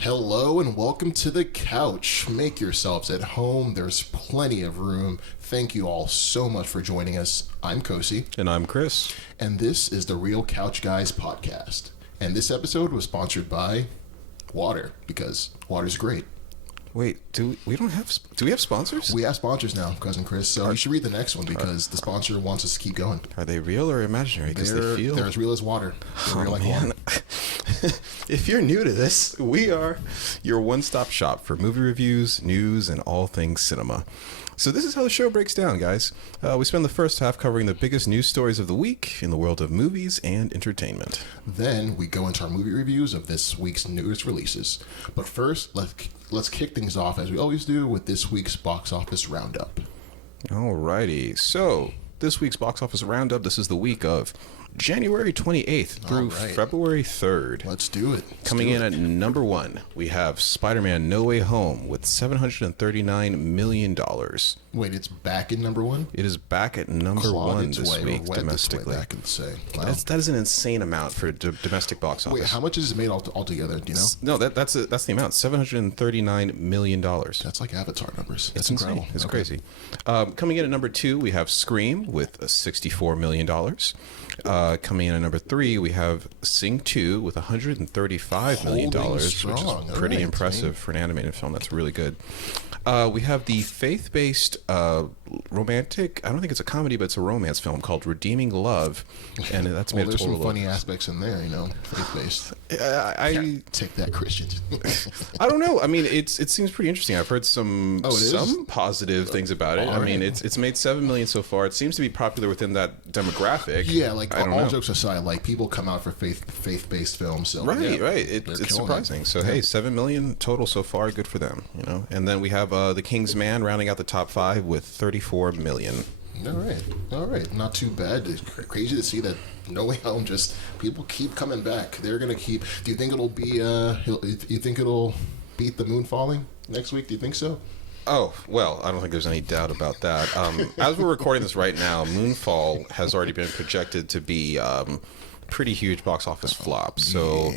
Hello and welcome to the couch. Make yourselves at home. There's plenty of room. Thank you all so much for joining us. I'm Kosi. And I'm Chris. And this is the Real Couch Guys podcast. And this episode was sponsored by water, because water's great. Wait, do we have sponsors? We have sponsors now, Cousin Chris. So you should read the next one because the sponsor wants us to keep going. Are they real or imaginary? Because they feel they're as real as water. They're real like water. If you're new to this, we are your one-stop shop for movie reviews, news, and all things cinema. So this is how the show breaks down, guys. We spend the first half covering the biggest news stories of the week in the world of movies and entertainment. Then we go into our movie reviews of this week's newest releases. But first, let's kick things off, as we always do, with this week's box office roundup. Alrighty. So this week's box office roundup, this is the week of January 28th through February 3rd. Let's do it. Coming in at number one, we have Spider-Man No Way Home with $739 million. Wait, it's back in number one? It is back at number one this week domestically. Back in say. Wow. That is an insane amount for domestic box office. Wait, how much is it made altogether? Do you know? No, that's the amount. $739 million. That's like Avatar numbers. That's incredible. It's crazy. Coming in at number two, we have Scream with $64 million. Coming in at number three, we have Sing 2 with $135 million, which is pretty impressive for an animated film. That's really good. We have the faith-based romantic, I don't think it's a comedy, but it's a romance film called Redeeming Love, and that's made a total there's some funny aspects in there, faith-based. I take that, Christians. I don't know. I mean, it seems pretty interesting. I've heard some positive things about it. I mean, it's made $7 million so far. It seems to be popular within that demographic. Yeah, like all jokes aside, like people come out for faith-based films. So, right. It's surprising. So hey, $7 million total so far. Good for them. And then we have The King's Man rounding out the top five with $34 million. All right. Not too bad. It's crazy to see that No Way Home just people keep coming back. They're gonna keep. Do you think it'll be? You think it'll beat The Moon Falling next week? Do you think so? Oh, well, I don't think there's any doubt about that. As we're recording this right now, Moonfall has already been projected to be pretty huge box office flop. So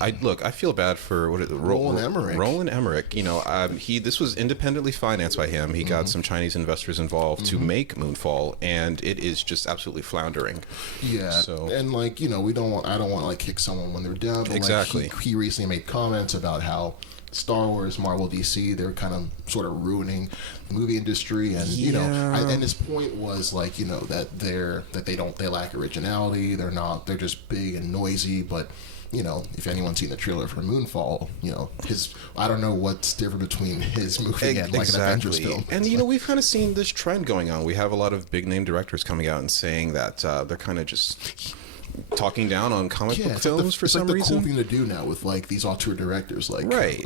I feel bad for Roland Emmerich. Roland Emmerich, this was independently financed by him. He got some Chinese investors involved to make Moonfall, and it is just absolutely floundering. Yeah. So, and I don't want to kick someone when they're down, but exactly. He recently made comments about how Star Wars, Marvel, DC, they're kind of sort of ruining the movie industry, and and his point was that they lack originality. They're just big and noisy. But if anyone's seen the trailer for Moonfall, I don't know what's different between his movie and like an Avengers film. And we've kind of seen this trend going on. We have a lot of big name directors coming out and saying that they're kind of just talking down on comic book films for some reason. It's the cool thing to do now with these auteur directors, right.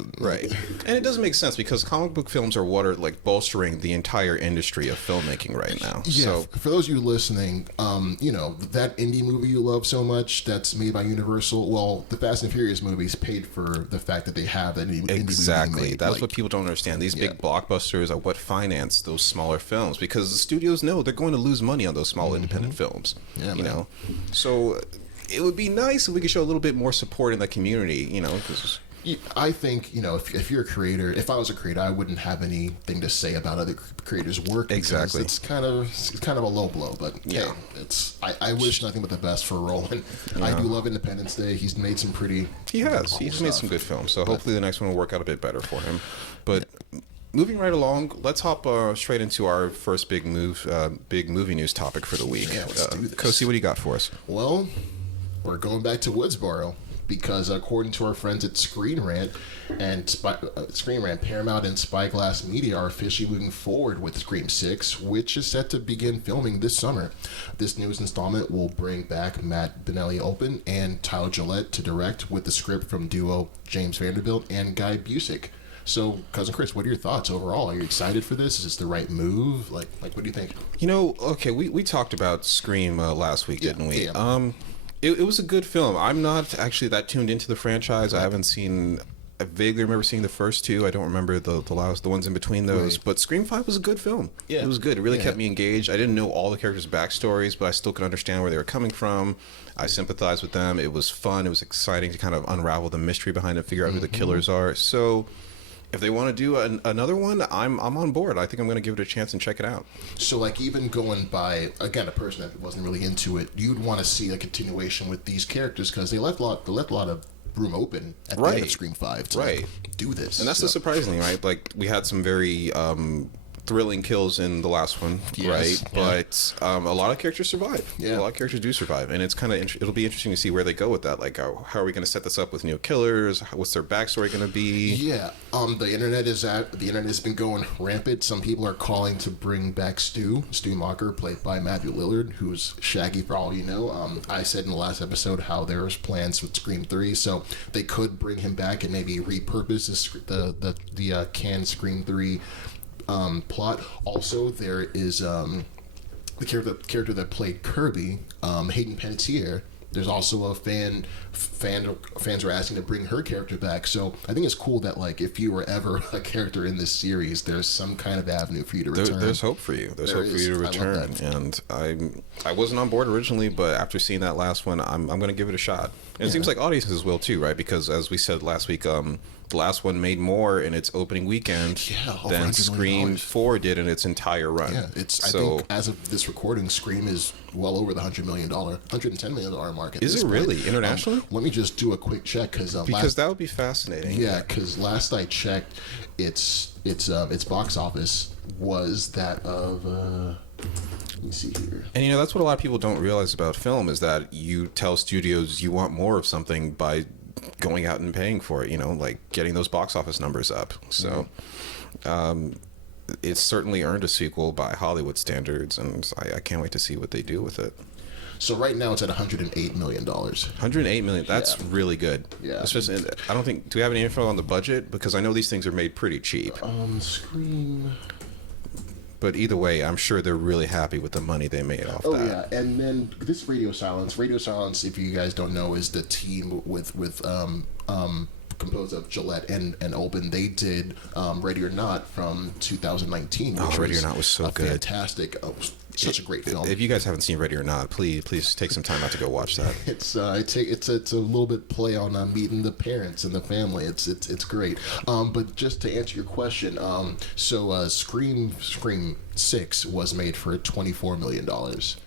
And it doesn't make sense because comic book films are what are bolstering the entire industry of filmmaking right now. Yeah. So for those of you listening, that indie movie you love so much that's made by Universal. Well, the Fast and Furious movies paid for the fact that they have that indie movie made. That's what people don't understand. These big blockbusters are what finance those smaller films because the studios know they're going to lose money on those small independent films. Yeah, So it would be nice if we could show a little bit more support in the community, because I think, if you're a creator, if I was a creator, I wouldn't have anything to say about other creators' work. Exactly. It's kind of a low blow, but hey, I wish nothing but the best for Roland. Yeah. I do love Independence Day. He's made some pretty He's made some good films, so hopefully the next one will work out a bit better for him. But moving right along, let's hop straight into our first big movie news topic for the week. Yeah, let's do this. Kosi, what do you got for us? Well, we're going back to Woodsboro because according to our friends at Screen Rant, Paramount and Spyglass Media are officially moving forward with Scream 6, which is set to begin filming this summer. This newest installment will bring back Matt Benelli-Open and Tyler Gillette to direct, with the script from duo James Vanderbilt and Guy Busick. So, Cousin Chris, what are your thoughts overall? Are you excited for this? Is this the right move? Like what do you think? Okay, we talked about Scream last week, didn't we? Yeah. It was a good film. I'm not actually that tuned into the franchise. I haven't seen I vaguely remember seeing the first two. I don't remember the ones in between those. Right. But Scream 5 was a good film. Yeah. It was good. It really kept me engaged. I didn't know all the characters' backstories, but I still could understand where they were coming from. I sympathized with them. It was fun. It was exciting to kind of unravel the mystery behind it, figure out who the killers are. So if they want to do another one, I'm on board. I think I'm going to give it a chance and check it out. So, like, even going by, again, a person that wasn't really into it, you'd want to see a continuation with these characters because they left a lot of room open at the end of Scream 5 to do this. And that's the surprising thing, right? Like, we had some very thrilling kills in the last one, right? But a lot of characters survive. Yeah. A lot of characters do survive, and it's kind of it'll be interesting to see where they go with that. Like, how are we going to set this up with new killers? What's their backstory going to be? Yeah. The internet has been going rampant. Some people are calling to bring back Stu Macher, played by Matthew Lillard, who's Shaggy for all you know. I said in the last episode how there's plans with Scream 3, so they could bring him back and maybe repurpose the canned Scream 3 plot. Also, there is the character that played Kirby, Hayden Panettiere. There's also fans are asking to bring her character back. So I think it's cool that, like, if you were ever a character in this series, there's some kind of avenue for you to return. There's hope for you. There's hope for you to return. And I wasn't on board originally, but after seeing that last one, I'm going to give it a shot. And it seems like audiences will too, right? Because as we said last week, the last one made more in its opening weekend than Scream 4 did in its entire run. Yeah, I think as of this recording, Scream is well over the $110 million mark. Is it really internationally? Let me just do a quick check because that would be fascinating. Yeah, because last I checked, its box office was that of. Let me see here. And that's what a lot of people don't realize about film is that you tell studios you want more of something by going out and paying for it, like getting those box office numbers up. So it's certainly earned a sequel by Hollywood standards, and I can't wait to see what they do with it. So right now it's at $108 million. $108 million. That's really good. Yeah. Especially, I don't think. Do we have any info on the budget? Because I know these things are made pretty cheap. Scream. But either way, I'm sure they're really happy with the money they made off that. Oh, yeah. And then this Radio Silence. Radio Silence, if you guys don't know, is the team with composed of Gillette and Open. They did Ready or Not from 2019. Which Ready or Not was so good. Fantastic. Such a great film. If you guys haven't seen Ready or Not, please take some time out to go watch that. It's a little bit play on meeting the parents and the family. It's great. But just to answer your question, so Scream 6 was made for $24 million.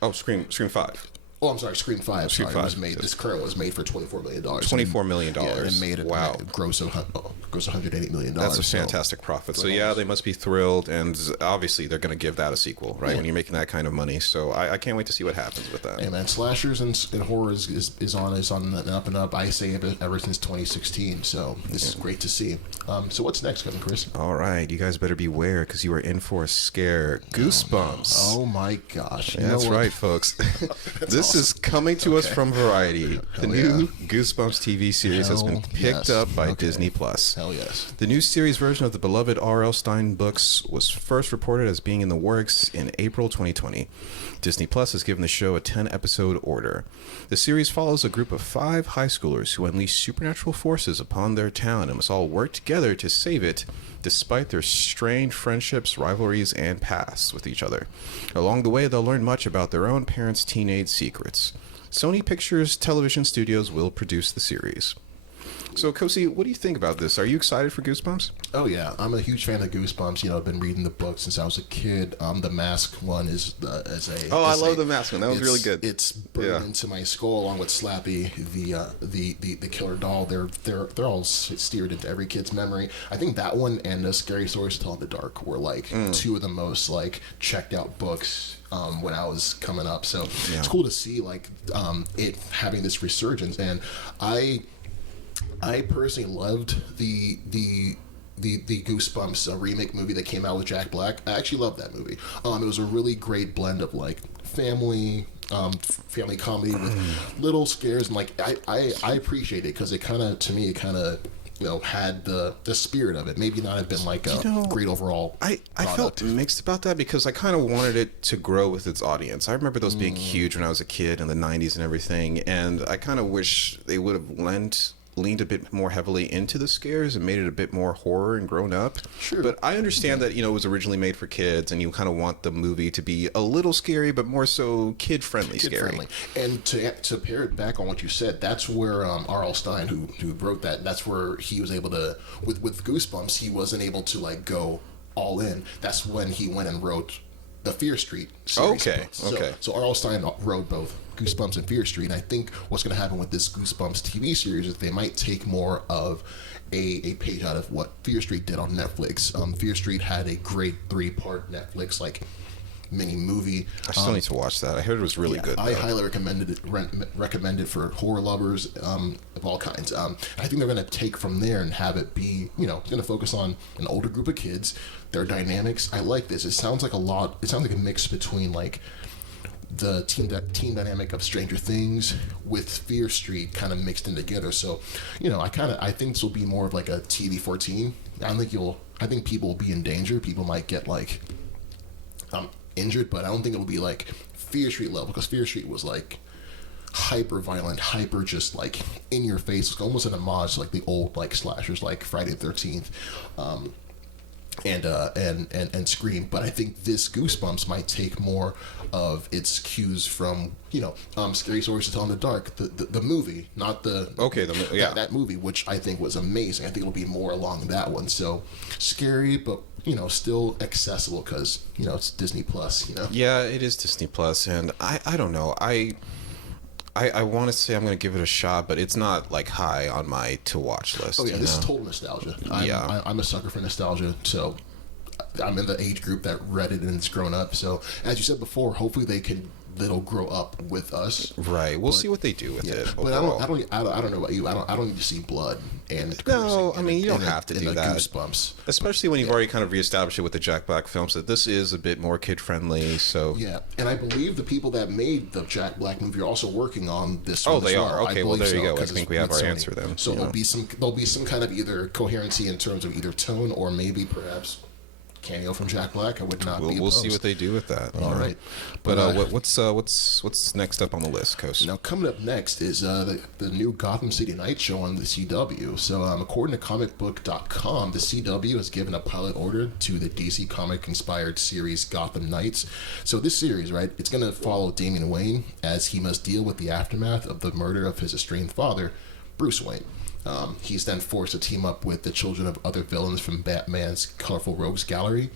Oh, Scream 5. Oh, I'm sorry, Scream 5. Scream 5 was made. This current was made for $24 million. $24 million. Yeah, and made it gross $180 million. That's a fantastic profit. So yeah, they must be thrilled, and obviously they're going to give that a sequel, right? Yeah. When you're making that kind of money. So I can't wait to see what happens with that. Hey man, slashers and horror is on the up and up. I say ever since 2016. So this is great to see. So what's next, Kevin Chris? All right, you guys better beware because you are in for a scare. Goosebumps. Oh my gosh. Yeah, that's right, folks. This is coming to us from Variety. The new Goosebumps TV series has been picked up by Disney+. Hell yes. The new series version of the beloved R.L. Stine books was first reported as being in the works in April 2020. Disney+ has given the show a 10-episode order. The series follows a group of 5 high schoolers who unleash supernatural forces upon their town and must all work together to save it, despite their strained friendships, rivalries, and pasts with each other. Along the way, they'll learn much about their own parents' teenage secrets. Sony Pictures Television Studios will produce the series. So, Kosi, what do you think about this? Are you excited for Goosebumps? Oh, yeah. I'm a huge fan of Goosebumps. I've been reading the book since I was a kid. The Mask one is I love the Mask one. That was really good. It's burned into my skull along with Slappy, the killer doll. They're all steered into every kid's memory. I think that one and the Scary Stories to Tell in the Dark were two of the most checked out books when I was coming up. So it's cool to see it having this resurgence. And I personally loved the Goosebumps remake movie that came out with Jack Black. I actually loved that movie. It was a really great blend of family comedy with little scares, and I appreciate it because it kind of had the spirit of it. Maybe not have been a great overall I felt mixed about that because I kind of wanted it to grow with its audience. I remember those being huge when I was a kid in the 90s and everything, and I kind of wish they would have lent leaned a bit more heavily into the scares and made it a bit more horror and grown up. Sure. But I understand that, it was originally made for kids, and you kind of want the movie to be a little scary, but more so kid-friendly scary. And to pair it back on what you said, that's where R.L. Stine, who wrote that, that's where he was able to, with Goosebumps, he wasn't able to like go all in. That's when he went and wrote the Fear Street series. Okay. So R.L. Stine wrote both Goosebumps and Fear Street. And I think what's going to happen with this Goosebumps TV series is they might take more of a page out of what Fear Street did on Netflix. Fear Street had a great 3-part Netflix mini movie. I still need to watch that. I heard it was really good. I highly recommend it for horror lovers of all kinds. I think they're going to take from there and have it be, going to focus on an older group of kids, their dynamics. I like this. It sounds like a mix between like the team dynamic of Stranger Things with Fear Street kind of mixed in together. So, I think this will be more of like a TV-14. I think people will be in danger. People might get like injured, but I don't think it'll be like Fear Street level, because Fear Street was like hyper violent, hyper just like in your face. It's almost an homage to like the old like slashers like Friday the 13th. And Scream, but I think this Goosebumps might take more of its cues from Scary Stories to Tell in the Dark, the movie, not the that movie, which I think was amazing. I think it'll be more along that one. So scary, but still accessible because it's Disney Plus. Yeah, it is Disney Plus, and I don't know. I want to say I'm going to give it a shot, but it's not like high on my to watch list. Oh yeah, this is total nostalgia. I'm a sucker for nostalgia, so I'm in the age group that read it and it's grown up. So as you said before, hopefully they'll grow up with us. Right. We'll see what they do with it. But I don't know about you. I don't need to see blood and no. I mean, you don't have to do that. Goosebumps, especially when you've already kind of reestablished it with the Jack Black films that this is a bit more kid friendly. So yeah, and I believe the people that made the Jack Black movie are also working on this. Oh, they are. Okay, well there you go. I think we have our answer then. So there'll be some kind of either coherency in terms of either tone or maybe perhaps cameo from Jack Black. I would not be opposed. We'll see what they do with that. All right. But what's next up on the list, Coast? Now, coming up next is the new Gotham City Night show on the CW. So, according to comicbook.com, the CW has given a pilot order to the DC comic-inspired series Gotham Knights. So this series, right, it's going to follow Damian Wayne as he must deal with the aftermath of the murder of his estranged father, Bruce Wayne. He's then forced to team up with the children of other villains from Batman's Colorful Rogues Gallery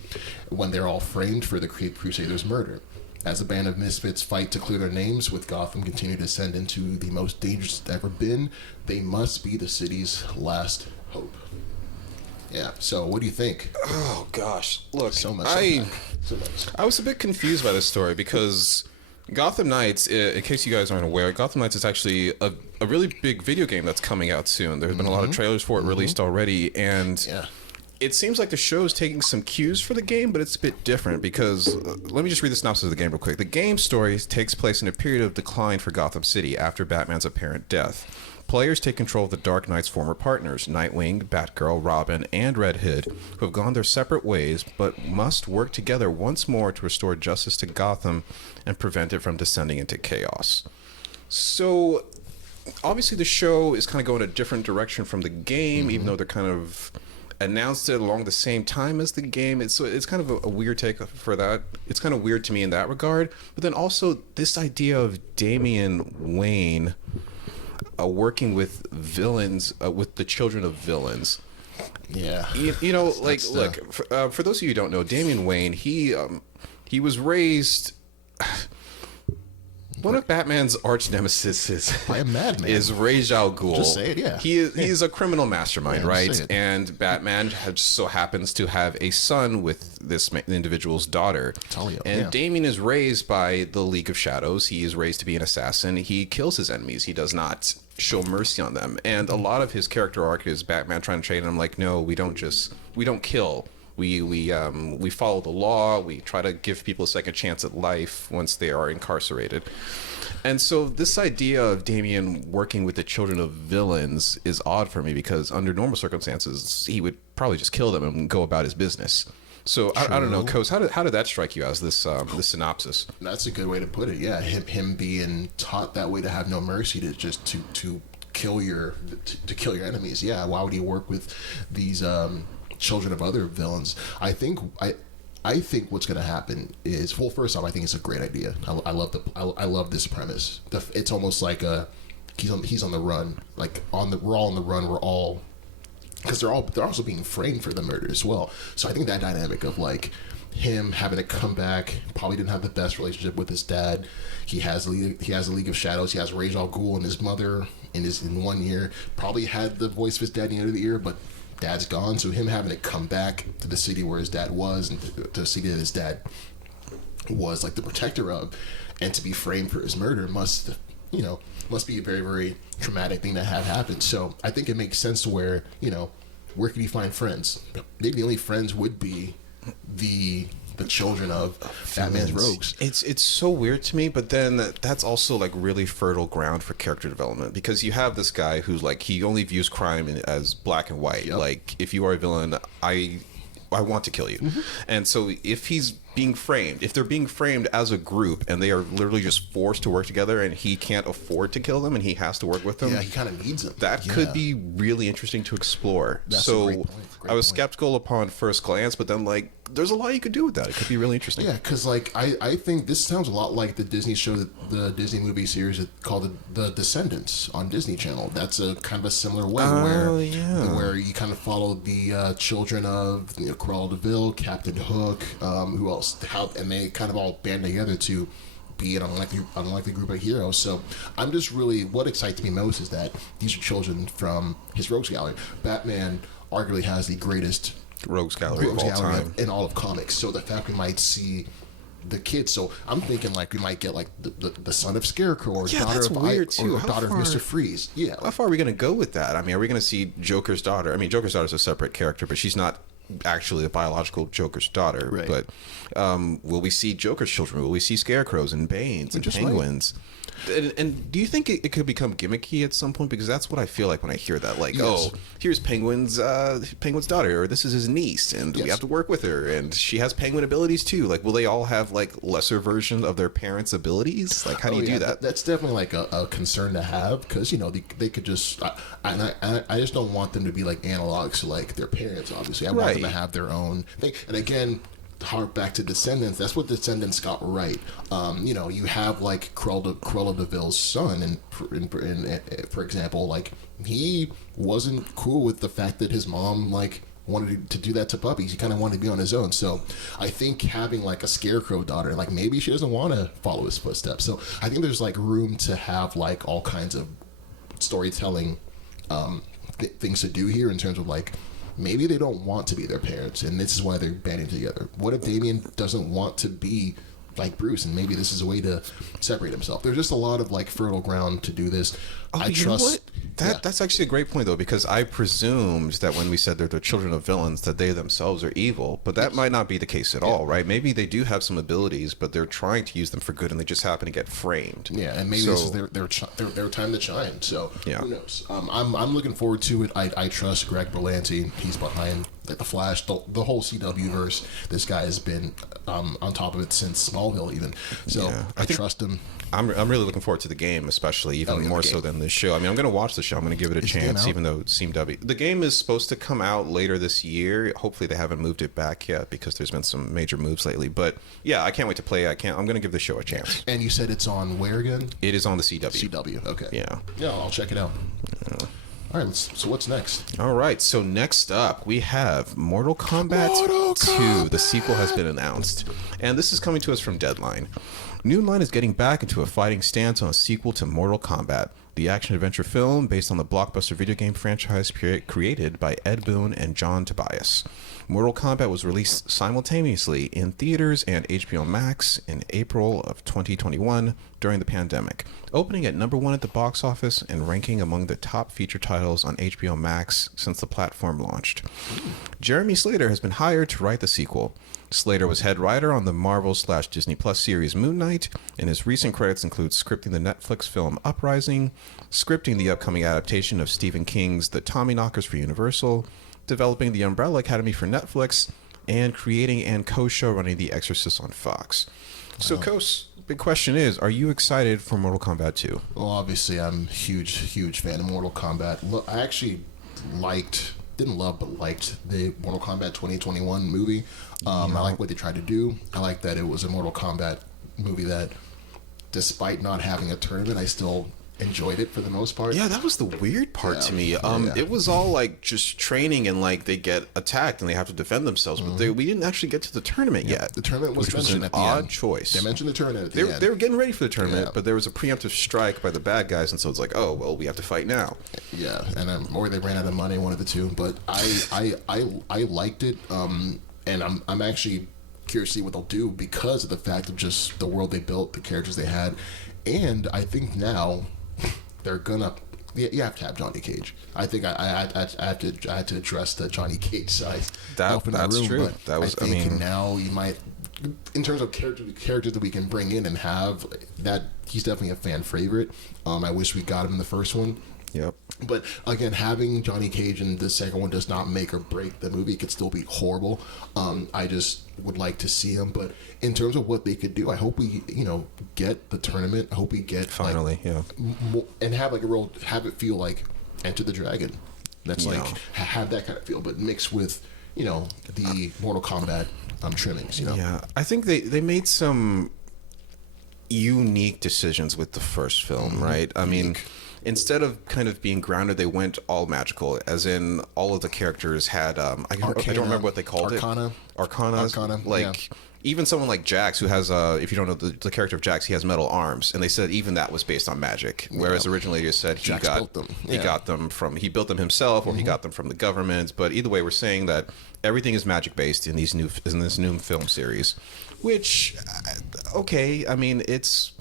when they're all framed for the Caped Crusader's murder. As a band of misfits fight to clear their names, with Gotham continuing to descend into the most dangerous it's ever been, they must be the city's last hope. Yeah, so what do you think? Oh, gosh. Look, I was a bit confused by this story because Gotham Knights, in case you guys aren't aware, Gotham Knights is actually a really big video game that's coming out soon. There's been a lot of trailers for it released already, and it seems like the show is taking some cues for the game, but it's a bit different because, let me just read the synopsis of the game real quick. The game story takes place in a period of decline for Gotham City after Batman's apparent death. Players take control of the Dark Knight's former partners, Nightwing, Batgirl, Robin, and Red Hood, who have gone their separate ways, but must work together once more to restore justice to Gotham and prevent it from descending into chaos. So, obviously the show is kind of going a different direction from the game, even though they're kind of announced it along the same time as the game. It's kind of a weird take for that. It's kind of weird to me in that regard. But then also this idea of Damian Wayne working with villains, with the children of villains. Yeah. Look, for those of you who don't know, Damian Wayne, he was raised... One of Batman's arch nemesis by a madman is Ra's al Ghul. Just say it, yeah. He's a criminal mastermind, right? And Batman so happens to have a son with this individual's daughter. Talia, and Damian is raised by the League of Shadows. He is raised to be an assassin. He kills his enemies. He does not show mercy on them. And a lot of his character arc is Batman trying to train him like, no, we don't kill. We follow the law. We try to give people a second chance at life once they are incarcerated. And so this idea of Damian working with the children of villains is odd for me because under normal circumstances, he would probably just kill them and go about his business. So I don't know, Coase, how did that strike you as this synopsis? That's a good way to put it. Yeah, him being taught that way to have no mercy, to kill your enemies. Yeah, why would he work with these children of other villains? I think what's going to happen is, well, first off, I think it's a great idea. I love this premise. It's almost like he's on the run. Like we're all on the run. We're all, because they're also being framed for the murder as well. So I think that dynamic of like him having to come back, probably didn't have the best relationship with his dad. He has a League of Shadows. He has Ra's al Ghul and his mother in 1 year. Probably had the voice of his dad in the end of the year, but dad's gone. So him having to come back to the city where his dad was, and to the city that his dad was like the protector of, and to be framed for his murder must be a very, very traumatic thing to have happen. So I think it makes sense to where, where can he find friends? Maybe the only friends would be the children of Batman's rogues. It's so weird to me, but then that's also like really fertile ground for character development, because you have this guy who's like, he only views crime as black and white. Yep. Like, if you are a villain, I want to kill you. Mm-hmm. And so if they're being framed as a group and they are literally just forced to work together, and he can't afford to kill them and he has to work with them. Yeah, he kind of needs them. That could be really interesting to explore. That's a great point. I was skeptical upon first glance, but then like, there's a lot you could do with that. It could be really interesting. Yeah, because like I think this sounds a lot like the Disney show, the Disney movie series called The Descendants on Disney Channel. That's a kind of a similar way where you kind of follow the children of Cruella de Vil, Captain Hook, who else? And they kind of all band together to be an unlikely group of heroes. So I'm just really, what excites me most is that these are children from his rogues gallery. Batman arguably has the greatest rogues gallery of all time in all of comics. So the fact we might see the kids, so I'm thinking like we might get like the son of Scarecrow or daughter of Mr. Freeze. Yeah, how far are we going to go with that? I mean, are we going to see Joker's daughter? I mean, Joker's daughter is a separate character, but she's not actually the biological Joker's daughter. Right. But will we see Joker's children? Will we see Scarecrows and Banes and Penguins? And do you think it could become gimmicky at some point? Because that's what I feel like when I hear that. Like, yes. Oh, here's Penguin's daughter, or this is his niece, and we have to work with her, and she has Penguin abilities too. Like, will they all have like lesser version of their parents' abilities? Like, how do you do that? That's definitely like a concern to have, because they could just. I just don't want them to be like analogs to like their parents. Obviously, I want them to have their own thing. And again, hark back to Descendants. That's what Descendants got right. You have like Cruella de Vil's son, and for example, like he wasn't cool with the fact that his mom like wanted to do that to puppies. He kind of wanted to be on his own. So I think having like a Scarecrow daughter, like maybe she doesn't want to follow his footsteps. So I think there's like room to have like all kinds of storytelling things to do here in terms of like, maybe they don't want to be their parents, and this is why they're banding together. What if Damian doesn't want to be like Bruce, and maybe this is a way to separate himself? There's just a lot of like fertile ground to do this. I trust. That's actually a great point, though, because I presumed that when we said they're the children of villains, that they themselves are evil, but that might not be the case at all, right? Maybe they do have some abilities, but they're trying to use them for good, and they just happen to get framed. Yeah, and maybe this is their time to shine. So who knows? I'm looking forward to it. I trust Greg Berlanti. He's behind the Flash, the whole CW verse. This guy has been on top of it since Smallville, even. So I trust him. I'm really looking forward to the game, especially even more so than the show. I mean, I'm going to watch the show. I'm going to give it a chance, even though CW. The game is supposed to come out later this year. Hopefully, they haven't moved it back yet, because there's been some major moves lately. But yeah, I can't wait to play it. I'm going to give the show a chance. And you said it's on where again? It is on the CW. CW. Okay. Yeah. Yeah, I'll check it out. Yeah. All right, so what's next? All right, so next up, we have Mortal Kombat 2. The sequel has been announced, and this is coming to us from Deadline. New Line is getting back into a fighting stance on a sequel to Mortal Kombat, the action-adventure film based on the blockbuster video game franchise created by Ed Boon and John Tobias. Mortal Kombat was released simultaneously in theaters and HBO Max in April of 2021 during the pandemic, opening at number 1 at the box office and ranking among the top feature titles on HBO Max since the platform launched. Jeremy Slater has been hired to write the sequel. Slater was head writer on the Marvel/Disney Plus series Moon Knight, and his recent credits include scripting the Netflix film Uprising, scripting the upcoming adaptation of Stephen King's The Tommyknockers for Universal, developing The Umbrella Academy for Netflix, and creating and co-show running The Exorcist on Fox. So, Kos, big question is, are you excited for Mortal Kombat 2? Well, obviously, I'm a huge fan of Mortal Kombat. Look, I actually didn't love, but liked the Mortal Kombat 2021 movie. I like what they tried to do. I like that it was a Mortal Kombat movie that, despite not having a tournament, I still enjoyed it for the most part. Yeah, that was the weird part to me. It was all like just training and like they get attacked and they have to defend themselves, but we didn't actually get to the tournament yet. The tournament was mentioned at the odd end. Choice. They mentioned the tournament at the end. They were getting ready for the tournament, but there was a preemptive strike by the bad guys, and so it's like, oh well, we have to fight now. Yeah, and or they ran out of money, one of the two. But I liked it, and I'm actually curious to see what they'll do because of the fact of just the world they built, the characters they had, and I think now they're gonna. You have to have Johnny Cage. I think I had to address the Johnny Cage side. That's room, true. But that was. I think now you might, in terms of characters that we can bring in and have that, he's definitely a fan favorite. I wish we got him in the first one. Yep. But again, having Johnny Cage in the second one does not make or break the movie. It could still be horrible. I just would like to see him. But in terms of what they could do, I hope we, get the tournament. I hope we get finally, and have like have it feel like Enter the Dragon. That's have that kind of feel, but mixed with the Mortal Kombat trimmings. Yeah, I think they made some unique decisions with the first film, right? I mean, instead of kind of being grounded, they went all magical, as in all of the characters had I don't remember what they called Arcana. Like even someone like Jax, who has if you don't know the character of Jax, he has metal arms, and they said even that was based on magic, whereas originally they said he got them from, he built them himself, or he got them from the government. But either way, we're saying that everything is magic based in this new film series, which okay, I mean it's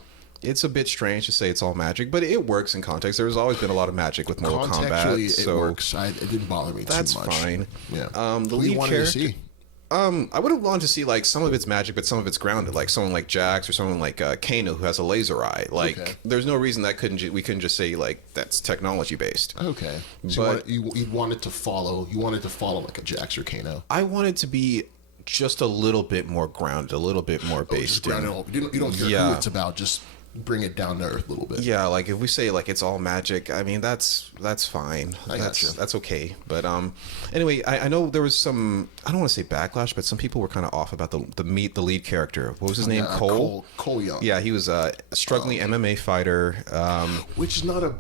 a bit strange to say it's all magic, but it works in context. There's always been a lot of magic with Mortal Kombat, so it works. It didn't bother me too much. That's fine. Yeah. The lead character. I would have wanted to see like some of it's magic, but some of it's grounded, like someone like Jax or someone like Kano, who has a laser eye. Like, there's no reason that we couldn't just say like that's technology based. Okay, so but you wanted to follow like a Jax or Kano. I wanted to be just a little bit more grounded, a little bit more based. You don't care who it's about, just bring it down to earth a little bit. Yeah, like if we say like it's all magic, I mean that's fine. That's okay. But anyway, I know there was some, I don't want to say backlash, but some people were kind of off about the lead character. What was his name? Cole Young. Yeah, he was a struggling MMA fighter. Which is not a.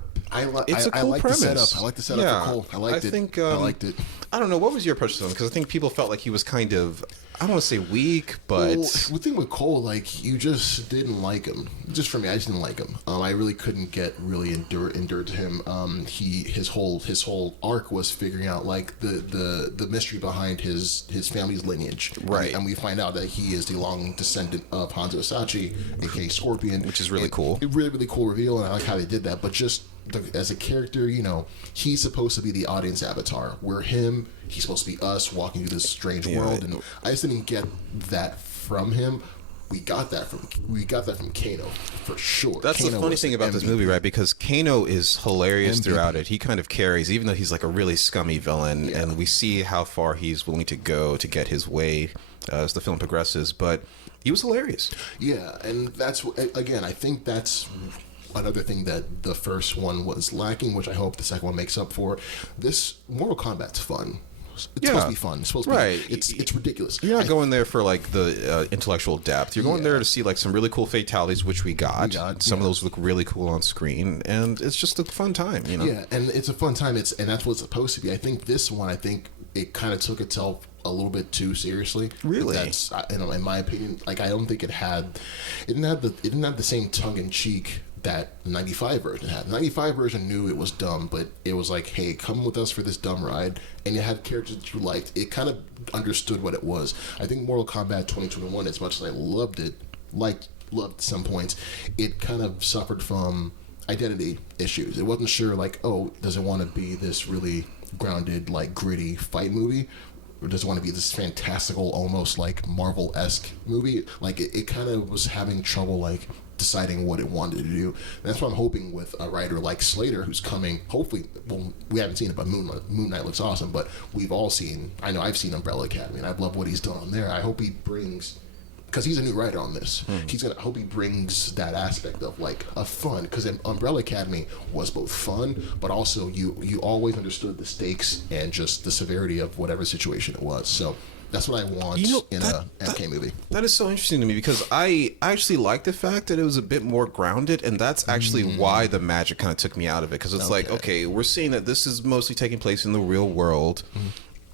It's a cool premise. The setup. I like the setup for Cole. I liked it. I liked it. I don't know. What was your approach to him? Because I think people felt like he was kind of, I don't want to say weak, but the thing with Cole, like you just didn't like him. Just for me, I just didn't like him. I really couldn't get really endured to him. His whole arc was figuring out like the mystery behind his family's lineage, right? And we find out that he is the long descendant of Hanzo Asachi, aka Scorpion, which is really cool. A really cool reveal, and I like how they did that. But just as a character, he's supposed to be the audience avatar. We're him. He's supposed to be us walking through this strange world, and I just didn't get that from him. We got that from Kano for sure. That's the funny thing about this movie, right? Because Kano is hilarious throughout it. He kind of carries, even though he's like a really scummy villain, and we see how far he's willing to go to get his way as the film progresses. But he was hilarious. Yeah, and that's again, I think that's another thing that the first one was lacking, which I hope the second one makes up for. This Mortal Kombat's fun. It's supposed to be fun. It's supposed to be. It's ridiculous. You're not going there for like the intellectual depth. You're going there to see like some really cool fatalities, which we got. Some of those look really cool on screen, and it's just a fun time. Yeah, and it's a fun time. And that's what it's supposed to be. I think this one, it kind of took itself a little bit too seriously. Really? That's in my opinion. Like I don't think it didn't have the same tongue in cheek that the 95 version had. The 95 version knew it was dumb, but it was like, hey, come with us for this dumb ride, and you had characters that you liked. It kind of understood what it was. I think Mortal Kombat 2021, as much as I loved some points, it kind of suffered from identity issues. It wasn't sure, like, oh, does it want to be this really grounded, like, gritty fight movie? Or does it want to be this fantastical, almost like Marvel-esque movie? Like, it kind of was having trouble, like, deciding what it wanted to do. And that's what I'm hoping with a writer like Slater, who's coming, hopefully, well, we haven't seen it, but Moon Knight looks awesome, but we've all seen, I know I've seen Umbrella Academy, and I love what he's done on there. I hope he brings, because he's a new writer on this, I hope he brings that aspect of like a fun, because Umbrella Academy was both fun, but also you always understood the stakes and just the severity of whatever situation it was. So that's what I want in a MK movie. That is so interesting to me, because I actually like the fact that it was a bit more grounded, and that's actually why the magic kind of took me out of it, because it's like, okay, we're seeing that this is mostly taking place in the real world.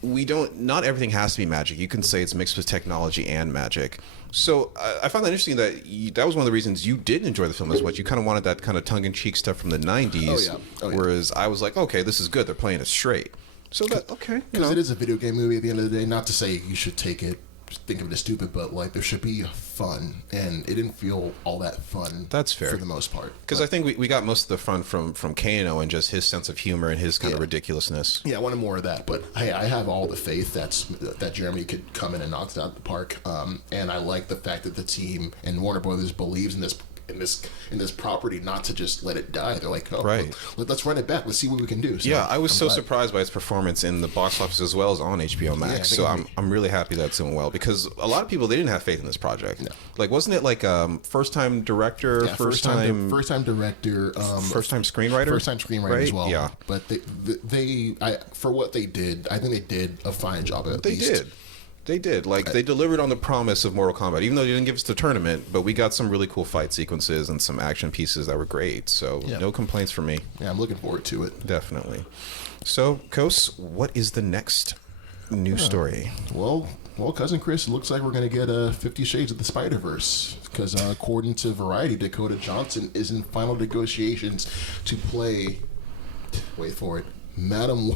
Not everything has to be magic. You can say it's mixed with technology and magic. So I found that interesting that that was one of the reasons you did enjoy the film as much. You kind of wanted that kind of tongue-in-cheek stuff from the 90s, whereas I was like, okay, this is good. They're playing it straight. So that, okay. Because it is a video game movie at the end of the day. Not to say you should think of it as stupid, but like there should be fun, and it didn't feel all that fun. That's fair for the most part. Because I think we got most of the fun from Kano and just his sense of humor and his kind of ridiculousness. Yeah, I wanted more of that, but hey, I have all the faith that Germany could come in and knock it out of the park. And I like the fact that the team and Warner Brothers believes in this property, not to just let it die. They're like, let's run it back. Let's see what we can do. So yeah, I was so surprised by its performance in the box office as well as on HBO Max. So I'm really happy that's doing well, because a lot of people, they didn't have faith in this project. No. Like, wasn't it like first time director, first time director, first time screenwriter as well. Yeah, but they for what they did, I think they did a fine job. They did. Like, they delivered on the promise of Mortal Kombat, even though they didn't give us the tournament, but we got some really cool fight sequences and some action pieces that were great. So, no complaints from me. Yeah, I'm looking forward to it. Definitely. So, Kos, what is the next news story? Well, Cousin Chris, it looks like we're going to get 50 Shades of the Spider-Verse, because according to Variety, Dakota Johnson is in final negotiations to play, wait for it, Madam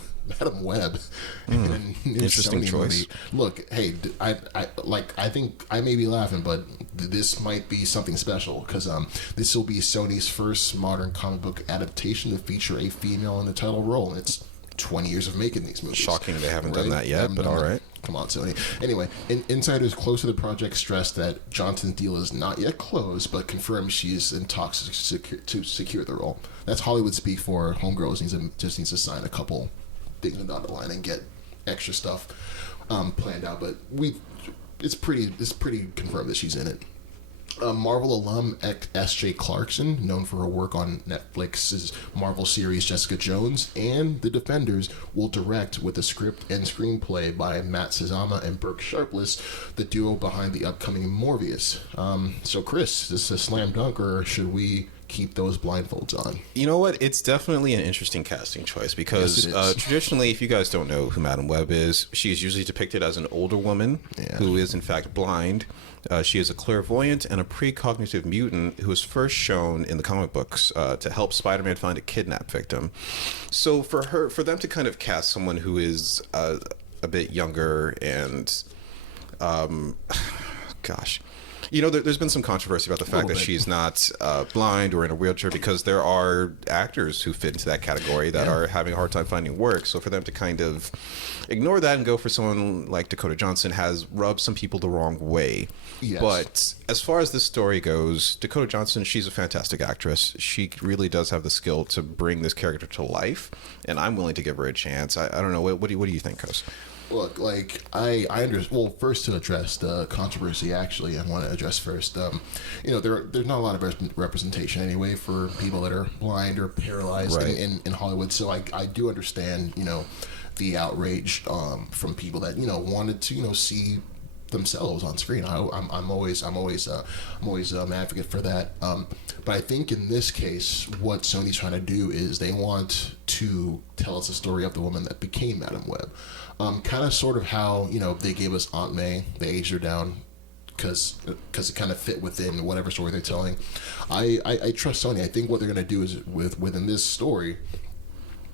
Web in a new interesting Sony choice. movie. Look, hey, I think I may be laughing, but this might be something special, because this will be Sony's first modern comic book adaptation to feature a female in the title role. And it's 20 years of making these movies. Shocking they haven't done that yet, but all right. Come on, Sony. Anyway, insiders close to the project stressed that Johnson's deal is not yet closed, but confirmed she's in talks to secure the role. That's Hollywood speak for homegirls. Just needs to sign a couple things down the line and get extra stuff planned out. But it's pretty confirmed that she's in it. Marvel alum S.J. Clarkson, known for her work on Netflix's Marvel series Jessica Jones and The Defenders, will direct, with a script and screenplay by Matt Sazama and Burke Sharpless, the duo behind the upcoming Morbius. So, Chris, is this a slam dunk, or should we keep those blindfolds on? You know what? It's definitely an interesting casting choice, because traditionally, if you guys don't know who Madam Web is, she is usually depicted as an older woman who is in fact blind. She is a clairvoyant and a precognitive mutant who was first shown in the comic books to help Spider-Man find a kidnap victim. So for them to kind of cast someone who is a bit younger and gosh, you know, there's been some controversy about the fact that she's not blind or in a wheelchair, because there are actors who fit into that category that are having a hard time finding work. So for them to kind of ignore that and go for someone like Dakota Johnson has rubbed some people the wrong way. Yes. But as far as this story goes, Dakota Johnson, she's a fantastic actress. She really does have the skill to bring this character to life, and I'm willing to give her a chance. I don't know. What do you think, Kos? Look, like, I understand. Well, first, to address the controversy, actually, I want to address first, you know, there's not a lot of representation anyway for people that are blind or paralyzed in Hollywood. So I do understand, you know, the outrage from people that, you know, wanted to, you know, see themselves on screen. I'm always an advocate for that. But I think in this case, what Sony's trying to do is they want to tell us the story of the woman that became Madam Web. Kind of sort of how, you know, they gave us Aunt May, they aged her down because it kind of fit within whatever story they're telling. I trust Sony. I think what they're going to do is within this story,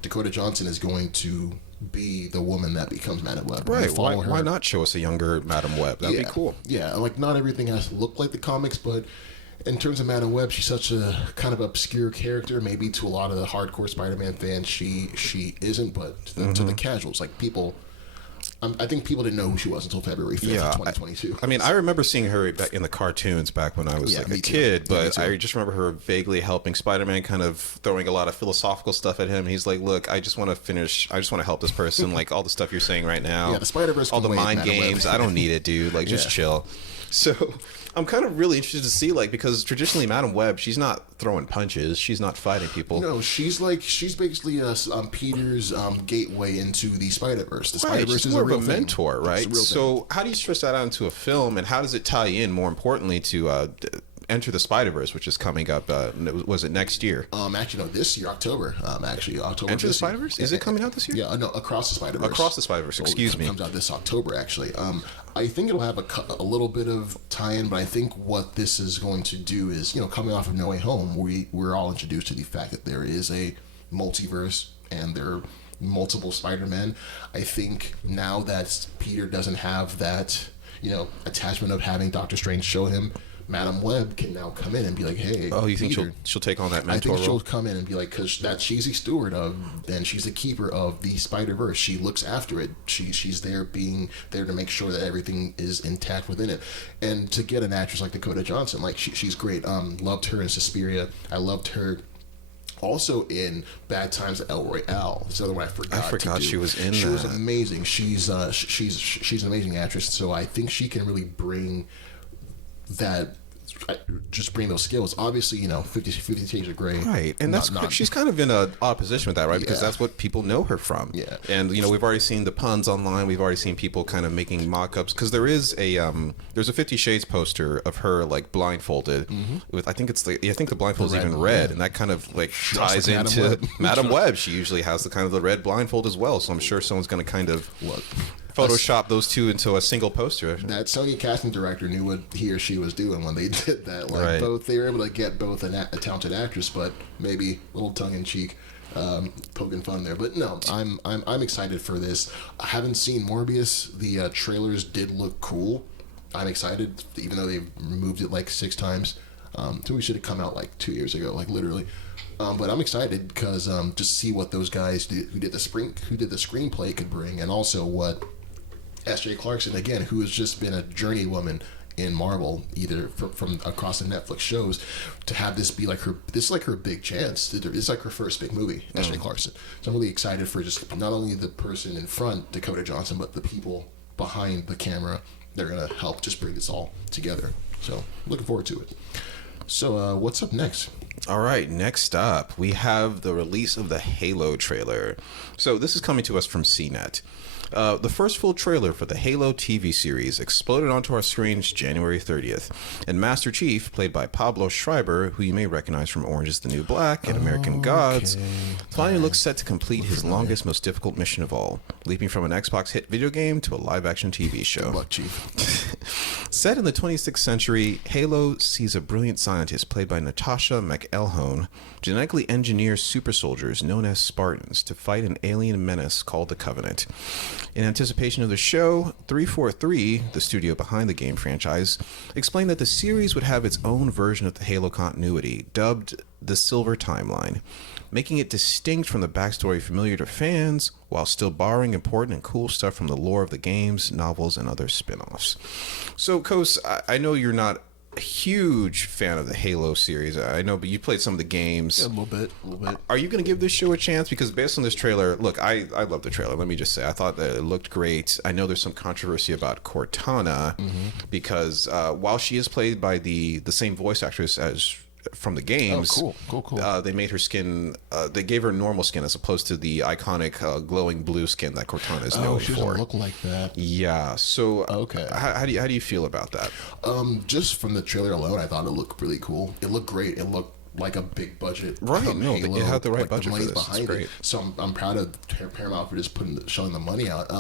Dakota Johnson is going to be the woman that becomes Madam Web. Right. Why not show us a younger Madam Web? That'd be cool. Yeah, like, not everything has to look like the comics, but in terms of Madam Web, she's such a kind of obscure character. Maybe to a lot of the hardcore Spider-Man fans, she isn't, but to the casuals, like people I think people didn't know who she was until February 5th of 2022. I mean, I remember seeing her back in the cartoons back when I was like a kid, but I just remember her vaguely helping Spider-Man, kind of throwing a lot of philosophical stuff at him. And he's like, look, I just want to help this person. Like, all the stuff you're saying right now. Yeah, the Spider-Verse all the mind games. I don't need it, dude. Like, just chill. So I'm kind of really interested to see, like, because traditionally Madam Web, she's not throwing punches, she's not fighting people. No, she's basically Peter's gateway into the Spider-Verse. The Spider-Verse is more a real of a mentor, right? So how do you stress that out into a film, and how does it tie in, more importantly, to Enter the Spider-Verse, which is coming up? Was it next year? Actually, no, this year, October. October. Enter the Spider-Verse? Is it coming out this year? Yeah, no, Across the Spider-Verse. Across the Spider-Verse. Excuse me. It comes out this October, actually. I think it'll have a little bit of tie-in, but I think what this is going to do is, coming off of No Way Home, we're all introduced to the fact that there is a multiverse and there are multiple Spider-Men. I think now that Peter doesn't have that, attachment of having Doctor Strange show him, Madam Web can now come in and be like, hey, oh, you think Peter, she'll take on that mentor role? I think role? she'll come in and be like, because she's a steward of, and she's a keeper of the Spider-Verse. She looks after it. She's there to make sure that everything is intact within it. And to get an actress like Dakota Johnson, like she's great. Loved her in Suspiria. I loved her also in Bad Times at El Royale. That's the other one I forgot she was in. She was amazing. She's an amazing actress. So I think she can really bring those skills. Obviously, 50 Shades of Grey, right? And she's kind of in an odd position with that, right? Because that's what people know her from. Yeah. And we've already seen the puns online. We've already seen people kind of making mock-ups, because there is there's a 50 Shades poster of her like blindfolded with I think the blindfold is even red, and that kind of like ties into Madam Web. She usually has the kind of the red blindfold as well, so I'm sure someone's going to kind of Photoshop those two into a single poster. That Sony casting director knew what he or she was doing when they did that. Like, they were able to get both a talented actress, but maybe a little tongue in cheek, poking fun there. But no, I'm excited for this. I haven't seen Morbius. The trailers did look cool. I'm excited, even though they've removed it like 6 times. So we should have come out like 2 years ago, like literally. But I'm excited because just see what those guys who did the screenplay could bring, and also what S.J. Clarkson, again, who has just been a journeywoman in Marvel, either from across the Netflix shows, to have this be like her. This is like her big chance. It's like her first big movie, S.J. Clarkson. So I'm really excited for just not only the person in front, Dakota Johnson, but the people behind the camera. They're gonna help just bring this all together. So looking forward to it. So what's up next? All right, next up, we have the release of the Halo trailer. So this is coming to us from CNET. The first full trailer for the Halo TV series exploded onto our screens January 30th, and Master Chief, played by Pablo Schreiber, who you may recognize from Orange is the New Black and American Gods, finally looks set to complete his longest, most difficult mission of all, leaping from an Xbox hit video game to a live-action TV show. Good luck, Chief. Set in the 26th century, Halo sees a brilliant scientist, played by Natasha McElhone, genetically engineer super soldiers known as Spartans to fight an alien menace called the Covenant. In anticipation of the show, 343, the studio behind the game franchise, explained that the series would have its own version of the Halo continuity, dubbed the Silver Timeline, making it distinct from the backstory familiar to fans, while still borrowing important and cool stuff from the lore of the games, novels, and other spin-offs. So, Kos, I know you're not a huge fan of the Halo series. I know, but you played some of the games. Yeah, a little bit. Are you going to give this show a chance? Because based on this trailer, look, I love the trailer. Let me just say, I thought that it looked great. I know there's some controversy about Cortana, because while she is played by the same voice actress as from the games. Oh, cool. They made her skin. They gave her normal skin as opposed to the iconic glowing blue skin that Cortana is known for. She doesn't look like that. Yeah. So okay. How do you feel about that? Just from the trailer alone, I thought it looked really cool. It looked great. It looked like a big budget. Right. No, Halo, it had the right like budget the for money's this. behind it. So I'm proud of Paramount for just showing the money out.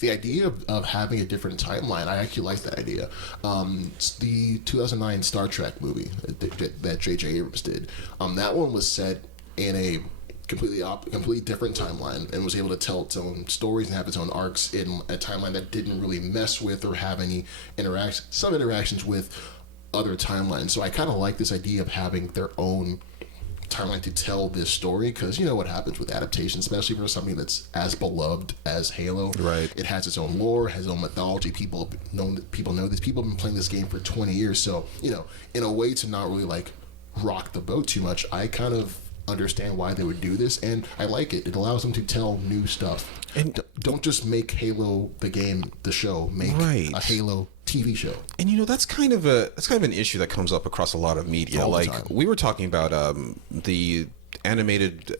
The idea of having a different timeline, I actually like that idea. The 2009 Star Trek movie that J.J. Abrams did, that one was set in a completely different timeline and was able to tell its own stories and have its own arcs in a timeline that didn't really mess with or have any interactions with other timelines. So I kind of like this idea of having their own timeline to tell this story, because you know what happens with adaptations, especially for something that's as beloved as Halo. Right. It has its own lore, has its own mythology. People know this. People have been playing this game for 20 years. So, you know, in a way to not really like rock the boat too much, I kind of understand why they would do this, and I like it. It allows them to tell new stuff. And don't just make Halo the game, the show. Make a Halo TV show. And you know, that's kind of an issue that comes up across a lot of media. Like we were talking about the animated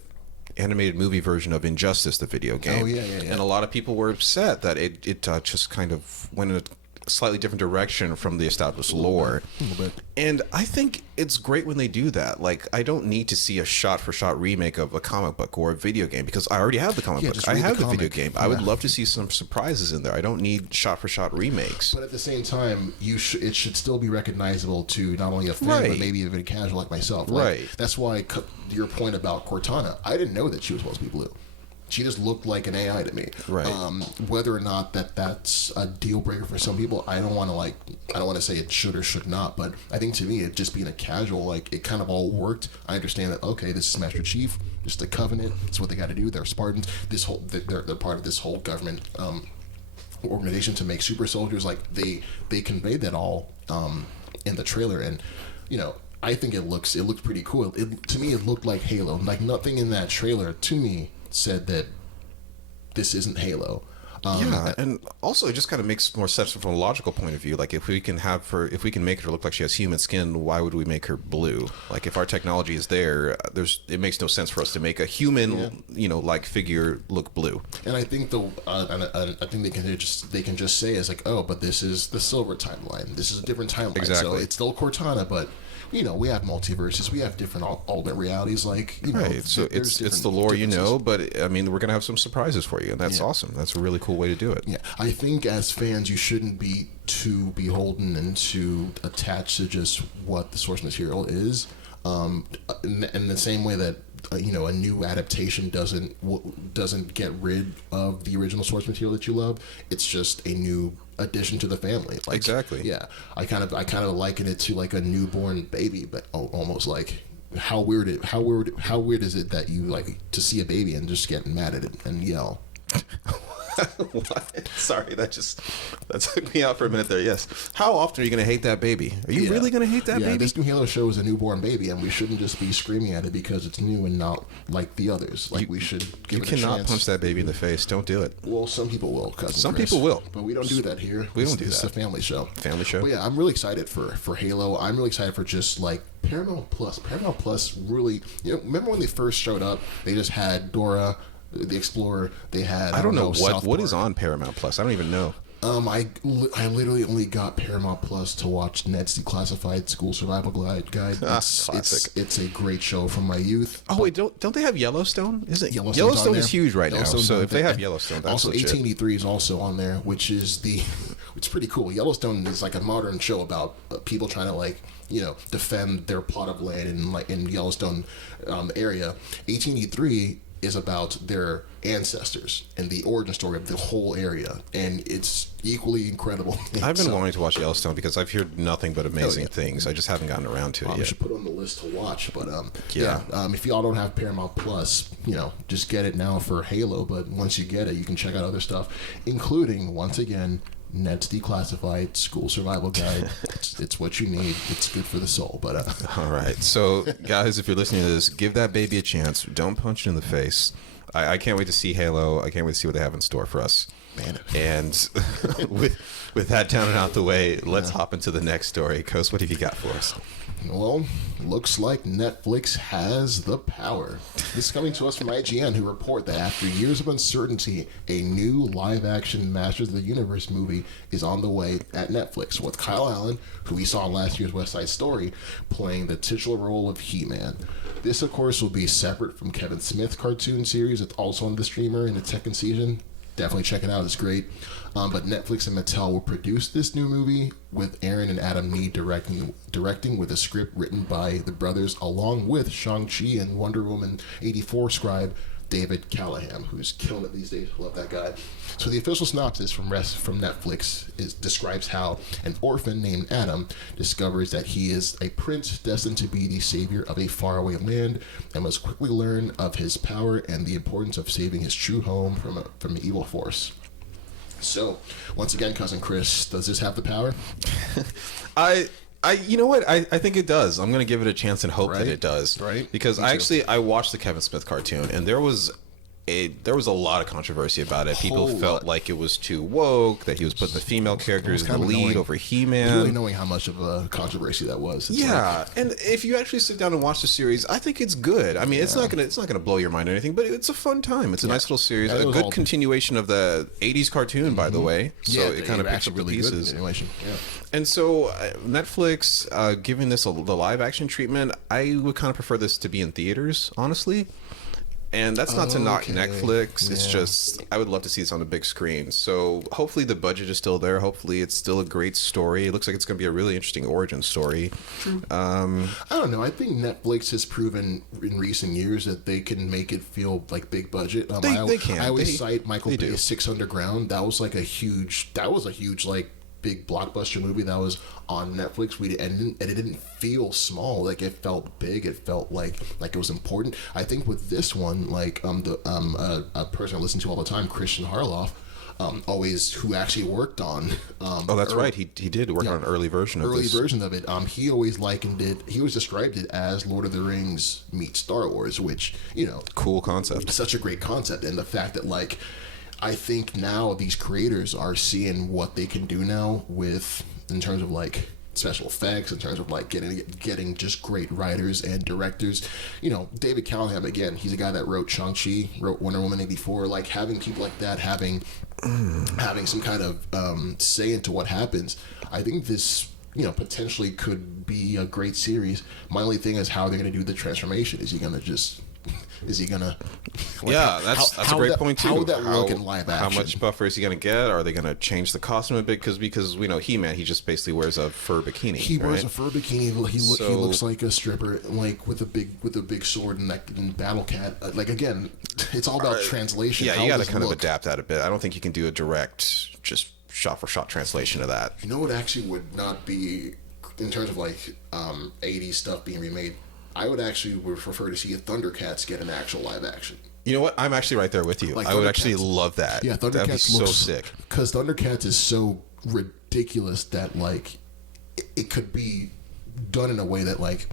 movie version of Injustice, the video game. Oh yeah. And a lot of people were upset that it just kind of went in a slightly different direction from the established lore. A little bit. And I think it's great when they do that. Like, I don't need to see a shot-for-shot remake of a comic book or a video game, because I already have the comic book. I have the video game. I would love to see some surprises in there. I don't need shot-for-shot remakes. But at the same time, it should still be recognizable to not only a fan, but maybe even a casual like myself. Like, that's why your point about Cortana, I didn't know that she was supposed to be blue. She just looked like an AI to me. Right. Whether or not that's a deal breaker for some people, I don't want to say it should or should not. But I think to me, it just being a casual, like, it kind of all worked. I understand that. Okay, this is Master Chief. Just a covenant. It's what they got to do. They're Spartans. They're part of this whole government organization to make super soldiers. Like they conveyed that all in the trailer, and you know, I think it looked pretty cool. To me, it looked like Halo. Like nothing in that trailer to me said that this isn't Halo. And also it just kind of makes more sense from a logical point of view. Like if we can make her look like she has human skin, why would we make her blue? Like if our technology is there, it makes no sense for us to make a human, like figure look blue. And I think I think they can just say it's like, oh, but this is the silver timeline. This is a different timeline. Exactly. So it's still Cortana, but you know, we have multiverses, we have different alternate realities, like, you know. Right, so it's the lore, but I mean, we're going to have some surprises for you, and that's awesome. That's a really cool way to do it. Yeah, I think as fans, you shouldn't be too beholden and too attached to just what the source material is. In the same way that, a new adaptation doesn't get rid of the original source material that you love. It's just a new addition to the family. Like, exactly. Yeah, I kind of liken it to like a newborn baby, but almost like how weird is it that you like to see a baby and just get mad at it and yell. What? Sorry, that took me out for a minute there. Yes. How often are you going to hate that baby? Are you really going to hate that baby? This new Halo show is a newborn baby, and we shouldn't just be screaming at it because it's new and not like the others. Like, we should give it a chance. You cannot punch that baby in the face. Don't do it. Well, some people will. Some people will. But we don't do that here. We don't do that. It's a family show. Family show? But yeah, I'm really excited for Halo. I'm really excited for just like Paramount Plus. Paramount Plus really, remember when they first showed up, they just had Dora, the Explorer. They had I don't know what is on Paramount Plus. I don't even know. I literally only got Paramount Plus to watch Ned's Declassified School Survival Guide. Classic. It's a great show from my youth. Oh wait, don't they have Yellowstone? Isn't Yellowstone is huge right now? So if they have Yellowstone, that's also legit. 1883 is also on there, which is it's pretty cool. Yellowstone is like a modern show about people trying to defend their plot of land in Yellowstone area. 1883 is about their ancestors and the origin story of the whole area, and it's equally incredible. I've been wanting to watch Yellowstone because I've heard nothing but amazing things. I just haven't gotten around to it yet. We should put it on the list to watch, but if y'all don't have Paramount Plus, just get it now for Halo, but once you get it, you can check out other stuff, including, once again, Ned's Declassified School Survival Guide. It's what you need. It's good for the soul. But all right, so guys, if you're listening to this, give that baby a chance. Don't punch it in the face. I can't wait to see Halo. I can't wait to see what they have in store for us. Man. And with that down and out the way, let's hop into the next story. Coast, what have you got for us? Well, looks like Netflix has the power. This is coming to us from IGN, who report that after years of uncertainty, a new live-action Masters of the Universe movie is on the way at Netflix, with Kyle Allen, who we saw in last year's West Side Story, playing the titular role of He-Man. This, of course, will be separate from Kevin Smith's cartoon series. It's also on the streamer in its second season. Definitely check it out. It's great. But Netflix and Mattel will produce this new movie, with Aaron and Adam Nee directing with a script written by the brothers, along with Shang-Chi and Wonder Woman 84 scribe David Callahan, who's killing it these days. Love that guy. So the official synopsis from Netflix describes how an orphan named Adam discovers that he is a prince destined to be the savior of a faraway land, and must quickly learn of his power and the importance of saving his true home from an evil force. So, once again, Cousin Chris, does this have the power? You know what? I think it does. I'm going to give it a chance and hope that it does. Right. Because I watched the Kevin Smith cartoon, and there was a lot of controversy about it. People felt like it was too woke, that he was putting the female characters in the lead over He-Man. Really knowing how much of a controversy that was. And if you actually sit down and watch the series, I think it's good. I mean, it's not gonna blow your mind or anything, but it's a fun time. It's a nice little series, a good continuation of the '80s cartoon, by the way. So it kind of picks up the pieces. And so Netflix giving this the live action treatment, I would kind of prefer this to be in theaters, honestly. And that's not to knock Netflix. It's just, I would love to see this on the big screen. So hopefully the budget is still there. Hopefully it's still a great story. It looks like it's going to be a really interesting origin story. True. I don't know. I think Netflix has proven in recent years that they can make it feel like big budget. They can. I always cite Michael Bay's Six Underground. That was a huge like big blockbuster movie that was on Netflix. And it didn't feel small. Like, it felt big. It felt like it was important. I think with this one, like a person I listen to all the time, Christian Harloff, who actually worked on that's right, he did work on an early version of it. He always likened it, he was described it as Lord of the Rings meets Star Wars, which, cool concept, such a great concept. And the fact that, like, I think now these creators are seeing what they can do now in terms of like special effects, in terms of like getting just great writers and directors. David Callahan, again, he's a guy that wrote Shang-Chi, wrote Wonder Woman 84. Like, having people like that having some kind of say into what happens, I think this potentially could be a great series. My only thing is how they're going to do the transformation. Is he going to that's a great point too. How would that look in live action? How much buffer is he going to get? Are they going to change the costume a bit? Because we know He-Man, he just basically wears a fur bikini. He wears a fur bikini. He looks like a stripper, like with a big sword and Battle Cat. Like, again, it's all about translation. Yeah, you got to kind of adapt that a bit. I don't think you can do a direct, just shot for shot translation of that. You know what actually would not be, in terms of like 80s stuff being remade, I would prefer to see a Thundercats get an actual live action. You know what? I'm actually right there with you. I would actually love that. Yeah, Thundercats that'd be so sick. Because Thundercats is so ridiculous that, like, it could be done in a way that, like,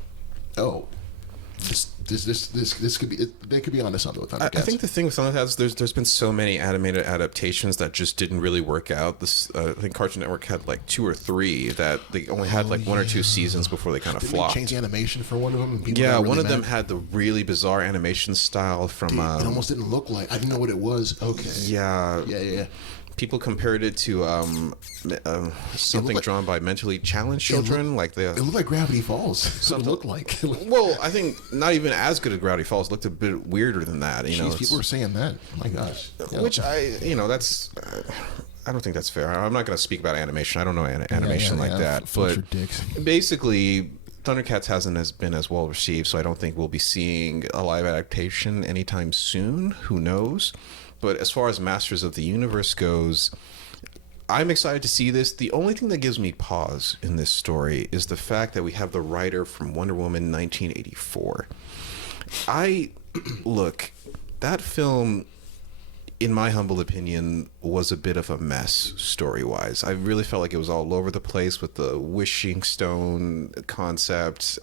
this could be, they could be onto something with Thundercats. I think the thing with Thundercats, there's been so many animated adaptations that just didn't really work out. I think Cartoon Network had like 2 or 3 that they only had like 1 or 2 seasons before they kind of flopped. They change the animation for one of them? One of them had the really bizarre animation style from. It almost didn't look like. I didn't know what it was. Okay. Yeah. People compared it to something drawn by mentally challenged children. It looked like Gravity Falls. Something looked like. Well, I think not even as good as Gravity Falls. It looked a bit weirder than that. People were saying that. My gosh. Which that's. I don't think that's fair. I'm not going to speak about animation. I don't know animation like that. But basically, Thundercats hasn't been as well received, so I don't think we'll be seeing a live adaptation anytime soon. Who knows? But as far as Masters of the Universe goes, I'm excited to see this. The only thing that gives me pause in this story is the fact that we have the writer from Wonder Woman 1984. Look, that film, in my humble opinion, was a bit of a mess story-wise. I really felt like it was all over the place with the wishing stone concept.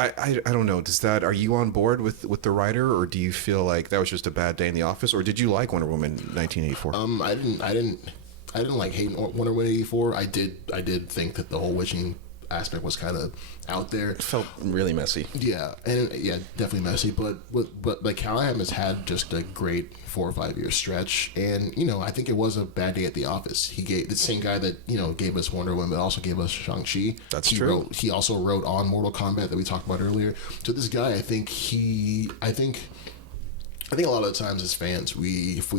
I don't know. Are you on board with the writer, or do you feel like that was just a bad day in the office, or did you like Wonder Woman 1984? I didn't like hate Wonder Woman 84. I did think that the whole witching aspect was kind of out there. It felt really messy. Yeah, definitely messy. But like, Callahan has had just a great 4 or 5 year stretch, and I think it was a bad day at the office. He gave the same guy that gave us Wonder Woman, but also gave us Shang-Chi. That's true. He also wrote on Mortal Kombat that we talked about earlier. So this guy, I think a lot of the times as fans, if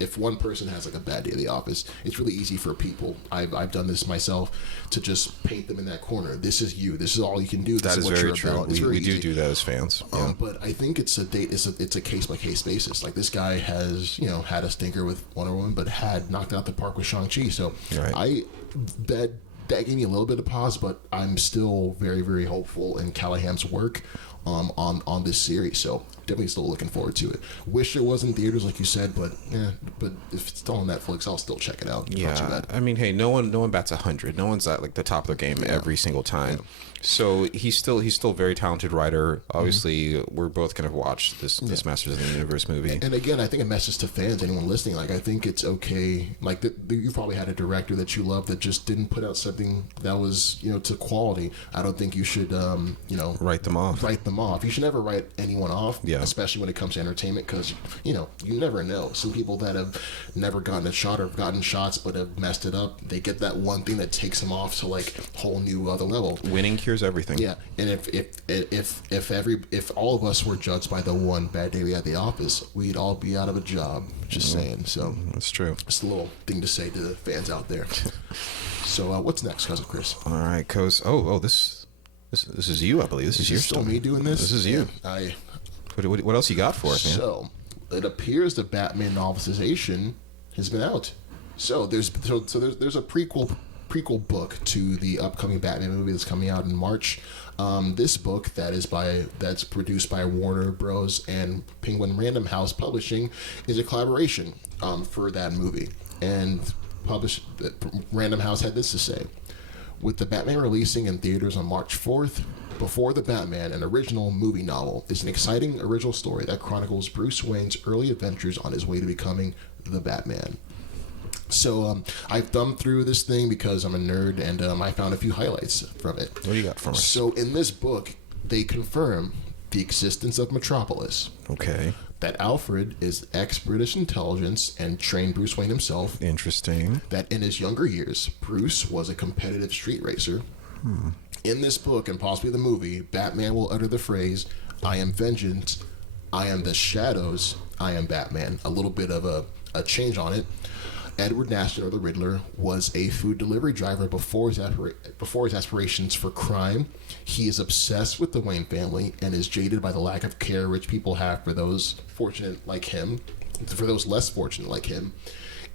if one person has like a bad day at the office, it's really easy for people. I've done this myself to just paint them in that corner. This is you. This is all you can do. This That is what very you're true. about. We do that as fans. Yeah. But I think it's a case by case basis. Like this guy has had a stinker with Wonder Woman, but had knocked out the park with Shang-Chi. So that gave me a little bit of pause, but I'm still very, very hopeful in Callahan's work on this series. So definitely still looking forward to it. Wish it was in theaters, like you said, but if it's still on Netflix, I'll still check it out. Yeah, I mean, hey, no one bats 100. No one's at like the top of their game every single time. Yeah. So he's still a very talented writer. Obviously, we're both gonna watch this Masters of the Universe movie. And again, I think a message to fans, anyone listening, like I think it's okay. Like you probably had a director that you love that just didn't put out something that was to quality. I don't think you should write them off. You should never write anyone off. Yeah. Especially when it comes to entertainment, because you never know. Some people that have never gotten a shot or have gotten shots but have messed it up, they get that one thing that takes them off to like a whole new other level. Winning cures everything. Yeah, and if all of us were judged by the one bad day we had at the office, we'd all be out of a job. Just saying. So that's true. Just a little thing to say to the fans out there. So what's next, Cousin Chris? All right, Coz. Oh, this is you, I believe. This is your still story. Me doing this. This is you. What else you got for us, man? So it appears the Batman novelization has been out. So there's a prequel book to the upcoming Batman movie that's coming out in March. This book that's produced by Warner Bros. And Penguin Random House Publishing is a collaboration for that movie. And Random House had this to say: with the Batman releasing in theaters on March 4th, Before the Batman, an original movie novel, is an exciting original story that chronicles Bruce Wayne's early adventures on his way to becoming the Batman. So I've thumbed through this thing because I'm a nerd, and I found a few highlights from it. What do you got for us? So in this book, they confirm the existence of Metropolis. Okay. That Alfred is ex-British intelligence and trained Bruce Wayne himself. Interesting. That in his younger years, Bruce was a competitive street racer. In this book, and possibly the movie, Batman will utter the phrase, "I am vengeance, I am the shadows, I am Batman." A little bit of a change on it. Edward Nashton, or the Riddler, was a food delivery driver before his aspirations for crime. He is obsessed with the Wayne family and is jaded by the lack of care rich people have for those less fortunate like him.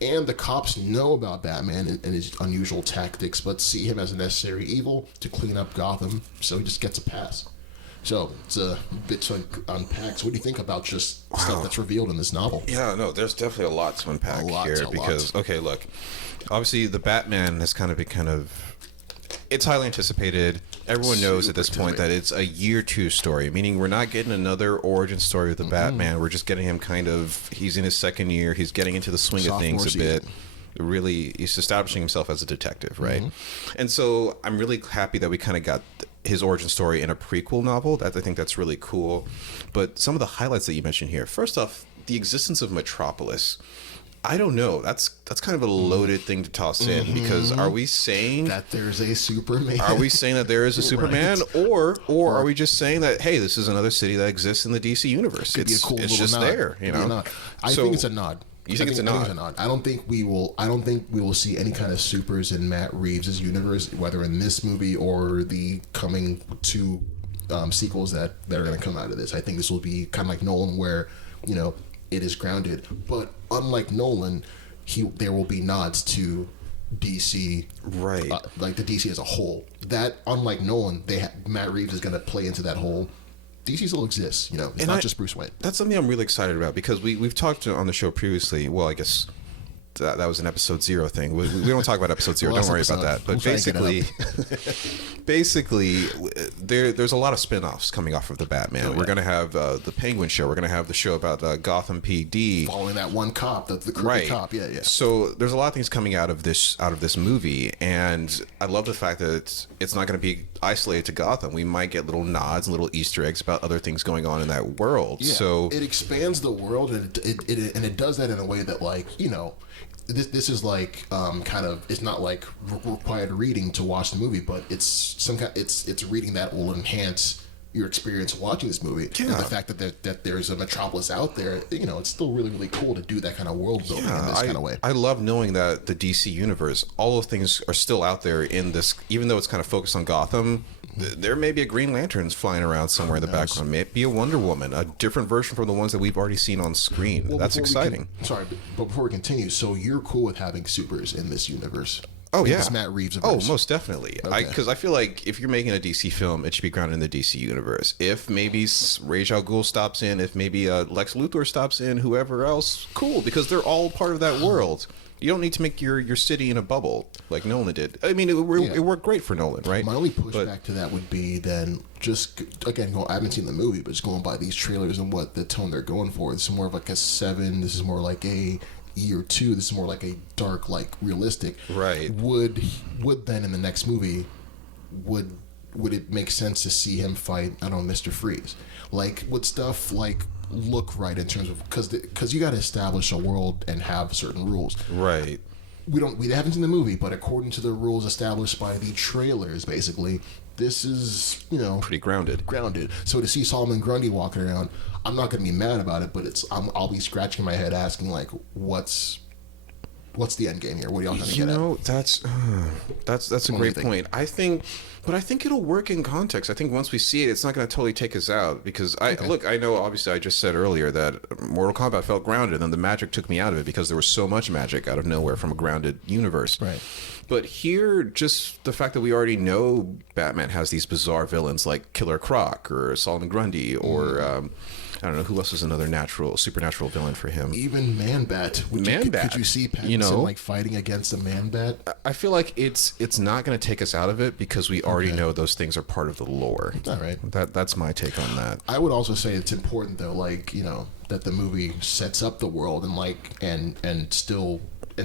And the cops know about Batman and his unusual tactics, but see him as a necessary evil to clean up Gotham, so he just gets a pass. So it's a bit to unpack. So what do you think about just stuff that's revealed in this novel? Yeah, no, there's definitely a lot to unpack here because, okay, look, obviously the Batman has it's highly anticipated. Everyone knows at this point that it's a year 2 story, meaning we're not getting another origin story with the Batman. We're just getting him he's in his second year. He's getting into the swing of things a bit. Really, he's establishing himself as a detective, right? And so I'm really happy that we kind of got his origin story in a prequel novel. I think that's really cool. But some of the highlights that you mentioned here, first off, the existence of Metropolis. I don't know. That's kind of a loaded thing to toss in because are we saying that there's a Superman? Are we saying that there is a Superman, or are we just saying that hey, this is another city that exists in the DC universe? It's just nod. there, you know. I think it's a nod. You think it's a nod? I don't think we will see any kind of supers in Matt Reeves' universe, whether in this movie or the coming 2 sequels that are going to come out of this. I think this will be kind of like Nolan, where it is grounded. But unlike Nolan, there will be nods to DC, right? Like the DC as a whole. That unlike Nolan, Matt Reeves is going to play into that whole. DC still exists, It's not just Bruce Wayne. That's something I'm really excited about because we've talked on the show previously. Well, I guess that was an episode 0 thing. We don't talk about episode 0. Don't worry about that. But basically, there's a lot of spin-offs coming off of the Batman. We're going to have the Penguin show. We're going to have the show about Gotham PD, following that one cop, the crooked cop. Yeah. So there's a lot of things coming out of this movie, and I love the fact that it's not going to be isolated to Gotham. We might get little nods and little Easter eggs about other things going on in that world. Yeah, so it expands the world, and it does that in a way that This is like it's not like required reading to watch the movie, but it's reading that will enhance your experience watching this movie. And the fact that there's a Metropolis out there, it's still really, really cool to do that kind of world building in this kind of way. I love knowing that the DC universe, all those things are still out there in this, even though it's kind of focused on Gotham. There may be a Green Lantern's flying around somewhere in the background. Maybe a Wonder Woman, a different version from the ones that we've already seen on screen. Well, that's exciting. But before we continue, so you're cool with having supers in this universe? Oh, yeah. This Matt Reeves universe. Oh, most definitely. Because I feel like if you're making a DC film, it should be grounded in the DC universe. If maybe Ra's al Ghul stops in, if maybe Lex Luthor stops in, whoever else, cool, because they're all part of that world. You don't need to make your city in a bubble like Nolan did. I mean, it worked great for Nolan, right? My only pushback to that would be then just, again, I haven't seen the movie, but just going by these trailers and what the tone they're going for. This is more of like a 7. This is more like a E or 2. This is more like a dark, like realistic. Right. Would then in the next movie, would it make sense to see him fight, I don't know, Mr. Freeze? Like, would stuff like look right in terms of, because you got to establish a world and have certain rules, right? We haven't seen the movie, but according to the rules established by the trailers, basically this is pretty grounded. So to see Solomon Grundy walking around, I'm not going to be mad about it, but I'll be scratching my head asking like, what's the end game here? What are y'all trying to get at? That's a great point. I think it'll work in context. I think once we see it, it's not going to totally take us out, because I know obviously I just said earlier that Mortal Kombat felt grounded, and then the magic took me out of it because there was so much magic out of nowhere from a grounded universe. Right. But here, just the fact that we already know Batman has these bizarre villains like Killer Croc or Solomon Grundy or I don't know who else is another supernatural villain for him. Even Man-Bat. Could you see Pattinson like fighting against a Man-Bat? I feel like it's not going to take us out of it because we already know those things are part of the lore. All right. That's my take on that. I would also say it's important though, like that the movie sets up the world and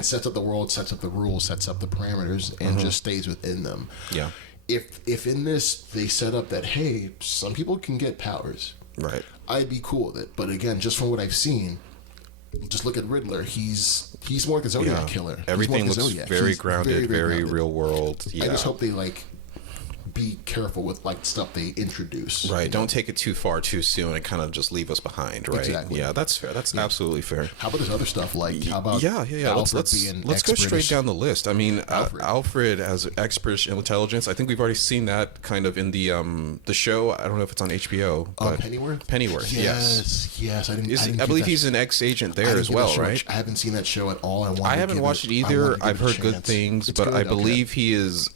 sets up the world, sets up the rules, sets up the parameters, and just stays within them. Yeah. If in this they set up that, hey, some people can get powers. Right. I'd be cool with it. But again, just from what I've seen, just look at Riddler. He's more like a Zodiac killer. Everything looks very grounded, very real world. Yeah. I just hope they be careful with stuff they introduce. Right. Don't take it too far too soon and kind of just leave us behind. Right. Exactly. Yeah, that's fair. That's absolutely fair. How about this other stuff? How about let's go straight down the list. I mean, Alfred as expert intelligence. I think we've already seen that kind of in the show. I don't know if it's on HBO. But Pennyworth. Yes. I believe he's an ex-agent there as well, right? I haven't seen that show at all. I haven't watched it either. I've heard good things, but I believe he is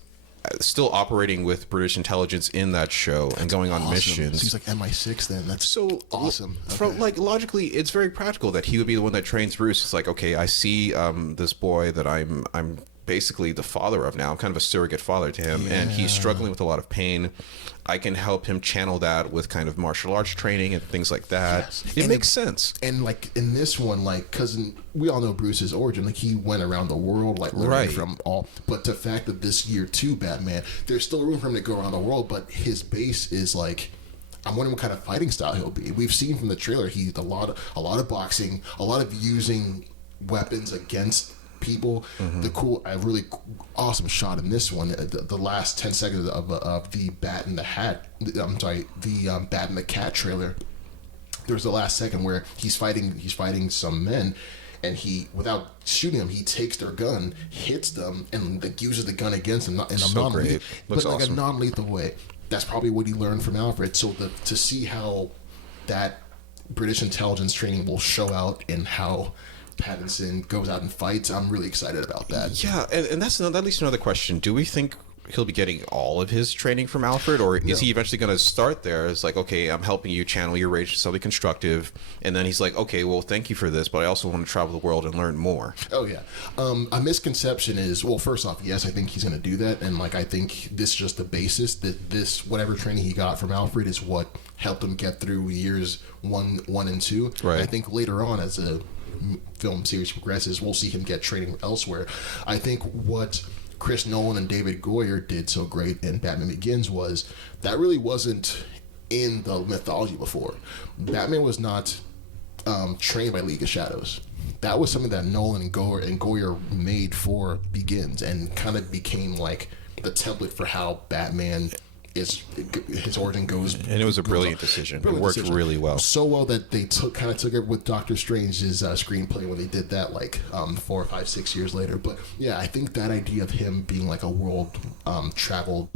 still operating with British intelligence in that show and going on missions. He's like MI6 then. That's so awesome. From logically, it's very practical that he would be the one that trains Bruce. It's like, okay, I see this boy that I'm basically the father of now. I'm kind of a surrogate father to him, and he's struggling with a lot of pain. I can help him channel that with kind of martial arts training and things like that. Yes. It makes sense. And in this one, because we all know Bruce's origin, he went around the world, learning from all. But the fact that this year 2 Batman, there's still room for him to go around the world, but his base is I'm wondering what kind of fighting style he'll be. We've seen from the trailer he's a lot of boxing, a lot of using weapons against people. A really awesome shot in this one, the last 10 seconds of the Bat in the Hat, the Bat in the Cat trailer. There's the last second where he's fighting some men, and he, without shooting them, he takes their gun, hits them, and uses the gun against them in a non-lethal way. That's probably what he learned from Alfred. So to see how that British intelligence training will show out in how Pattinson goes out and fights, I'm really excited about that. Yeah, and that leads to another question. Do we think he'll be getting all of his training from Alfred, or is he eventually going to start there? It's like, okay, I'm helping you channel your rage to something constructive, and then he's like, okay, well, thank you for this, but I also want to travel the world and learn more. Oh, yeah. A misconception is, well, first off, yes, I think he's going to do that, and I think this is just the basis, that this, whatever training he got from Alfred is what helped him get through years 1 and 2. Right. I think later on, as a film series progresses, we'll see him get training elsewhere. I think what Chris Nolan and David Goyer did so great in Batman Begins was that really wasn't in the mythology before. Batman was not trained by League of Shadows. That was something that Nolan and Goyer made for Begins, and kind of became the template for how Batman his origin goes, and it was a brilliant decision. It worked really well, so well that they took it with Doctor Strange's screenplay when they did that 4, 5, 6 years later. But yeah, I think that idea of him being like a world traveled,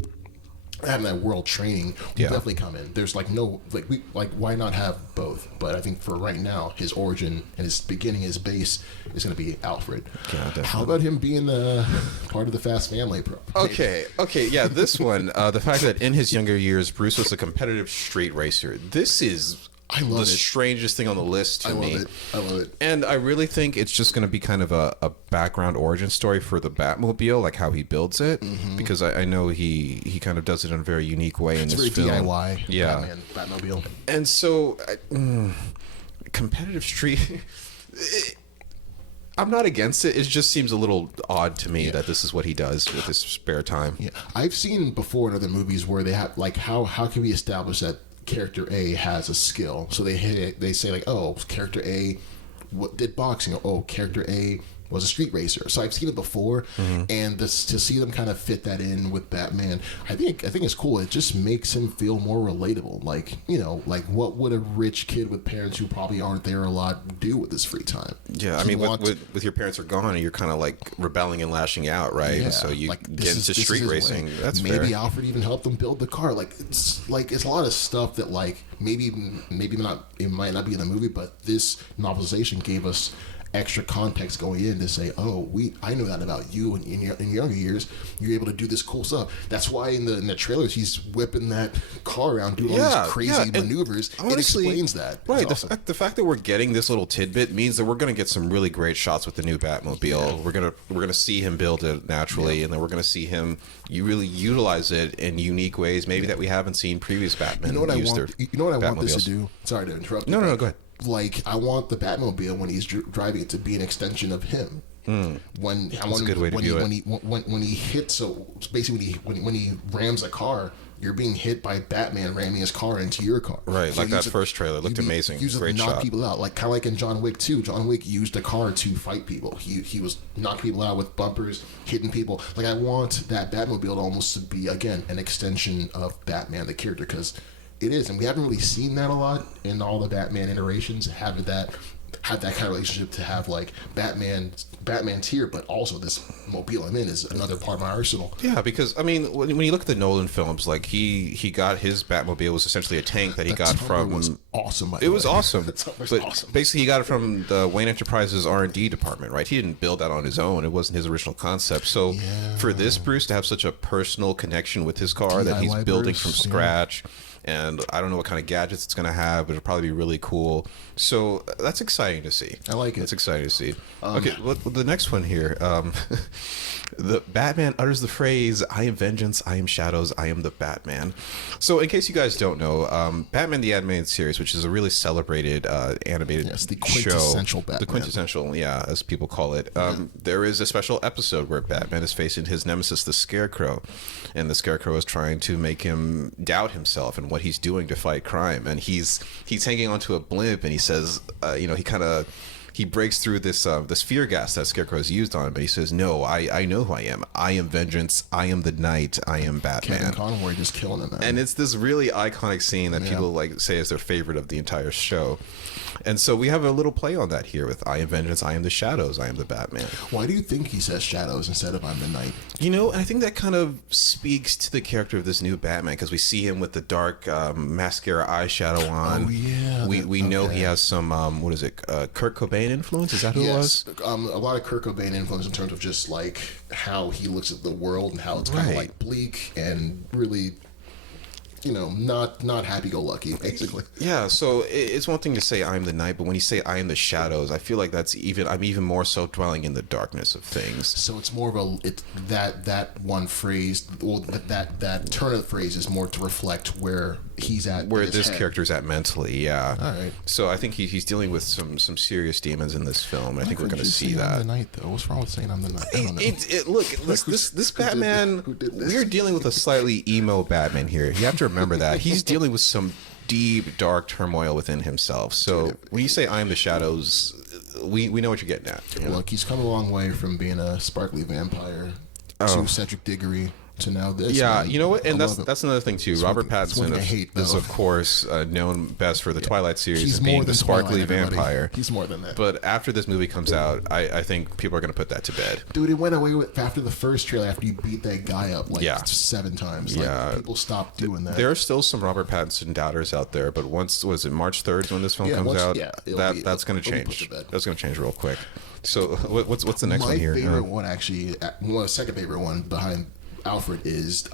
having that world training will definitely come in. There's why not have both? But I think for right now, his origin and his beginning, his base is going to be Alfred. Yeah, how about him being part of the Fast family? Okay, yeah, this one, the fact that in his younger years, Bruce was a competitive street racer. This is the strangest thing on the list to me. I love it. And I really think it's just going to be kind of a background origin story for the Batmobile, like how he builds it, because I know he kind of does it in a very unique way in this film. Very DIY. Yeah, Batmobile. And so, competitive street. I'm not against it. It just seems a little odd to me that this is what he does with his spare time. Yeah, I've seen before in other movies where they have how can we establish that character A has a skill? So they say oh, character A did boxing. Oh, character A was a street racer. So I've seen it before, and to see them kind of fit that in with Batman, I think it's cool. It just makes him feel more relatable. What would a rich kid with parents who probably aren't there a lot do with his free time? Yeah, I mean, with your parents are gone, and you're kind of rebelling and lashing out, right? Yeah, so you get into street racing. That's maybe fair. Alfred even helped them build the car. It's a lot of stuff that maybe not, it might not be in the movie, but this novelization gave us extra context going in to say, I know that about you, and in your younger years, you're able to do this cool stuff. That's why in the trailers, he's whipping that car around, doing all these crazy maneuvers. Honestly, it explains that. Right. The fact that we're getting this little tidbit means that we're going to get some really great shots with the new Batmobile. Yeah. We're gonna see him build it naturally, and then we're going to see him really utilize it in unique ways, maybe that we haven't seen previous Batman. You know what I want this to do? Sorry to interrupt. No, go ahead. I want the Batmobile when he's driving it to be an extension of him. When he hits, so basically when he rams a car, you're being hit by Batman ramming his car into your car. Right, so that first trailer looked amazing. Great shot. Knock people out, kind of like in John Wick 2. John Wick used a car to fight people. He was knocking people out with bumpers, hitting people. I want that Batmobile to almost be, again, an extension of Batman, the character, because it is, and we haven't really seen that a lot in all the Batman iterations. Have that kind of relationship to have Batman's here, but also this mobile I'm in is another part of my arsenal. Yeah, because I mean, when you look at the Nolan films, he got his Batmobile was essentially a tank that he got from. Was awesome. It was awesome. Basically, he got it from the Wayne Enterprises R&D department, right? He didn't build that on his own. It wasn't his original concept. So for this Bruce to have such a personal connection with his car that he's building from scratch. And I don't know what kind of gadgets it's going to have, but it'll probably be really cool. So that's exciting to see. I like it. It's exciting to see. Okay, well, the next one here. The Batman utters the phrase, "I am vengeance, I am shadows, I am the Batman." So in case you guys don't know, Batman the Animated Series, which is a really celebrated animated the quintessential show. Batman. The quintessential, as people call it. There is a special episode where Batman is facing his nemesis, the Scarecrow. And the Scarecrow is trying to make him doubt himself and what he's doing to fight crime. And he's hanging onto a blimp, and he says, he breaks through this fear gas that Scarecrow has used on him, but he says, "No, I know who I am. I am vengeance. I am the Knight. I am Batman." Kevin Conroy just killing him, man. And it's this really iconic scene that people say is their favorite of the entire show. And so we have a little play on that here with "I am vengeance, I am the shadows, I am the Batman." Why do you think he says shadows instead of "I'm the Knight"? I think that kind of speaks to the character of this new Batman, because we see him with the dark mascara eyeshadow on. Oh, yeah. We know he has some, Kurt Cobain influence? Is that who it was? A lot of Kurt Cobain influence in terms of just how he looks at the world and how it's kind of bleak and really not happy-go-lucky, basically. Yeah, so it's one thing to say I'm the Knight, but when you say I am the shadows, I feel like I'm even more so dwelling in the darkness of things. So it's more of that one phrase, or that turn of the phrase is more to reflect where he's at, where this character's at mentally. Yeah. All right. So I think he's dealing with some serious demons in this film. I think we're going to see that. I'm the Knight, though. What's wrong with saying I'm the Knight? I don't know. Look, this Batman. We're dealing with a slightly emo Batman here. You have to remember that he's dealing with some deep, dark turmoil within himself. So when you say "I am the shadows," we know what you're getting at. Look, he's come a long way from being a sparkly vampire to Cedric Diggory to now this. Yeah, man. you know what? And that's another thing too. Robert Pattinson is of course known best for the Twilight series He's and being more the than sparkly Twilight, vampire. He's more than that. But after this movie comes out, I think people are going to put that to bed. Dude, it went away with after the first trailer. After you beat that guy up like 7 times, like, people stopped doing that. There are still some Robert Pattinson doubters out there, but once was it March 3rd when this film comes out? Yeah, that's going to change. That's going to change real quick. So what's the next one here? My favorite one, actually, well, second favorite one behind Alfred is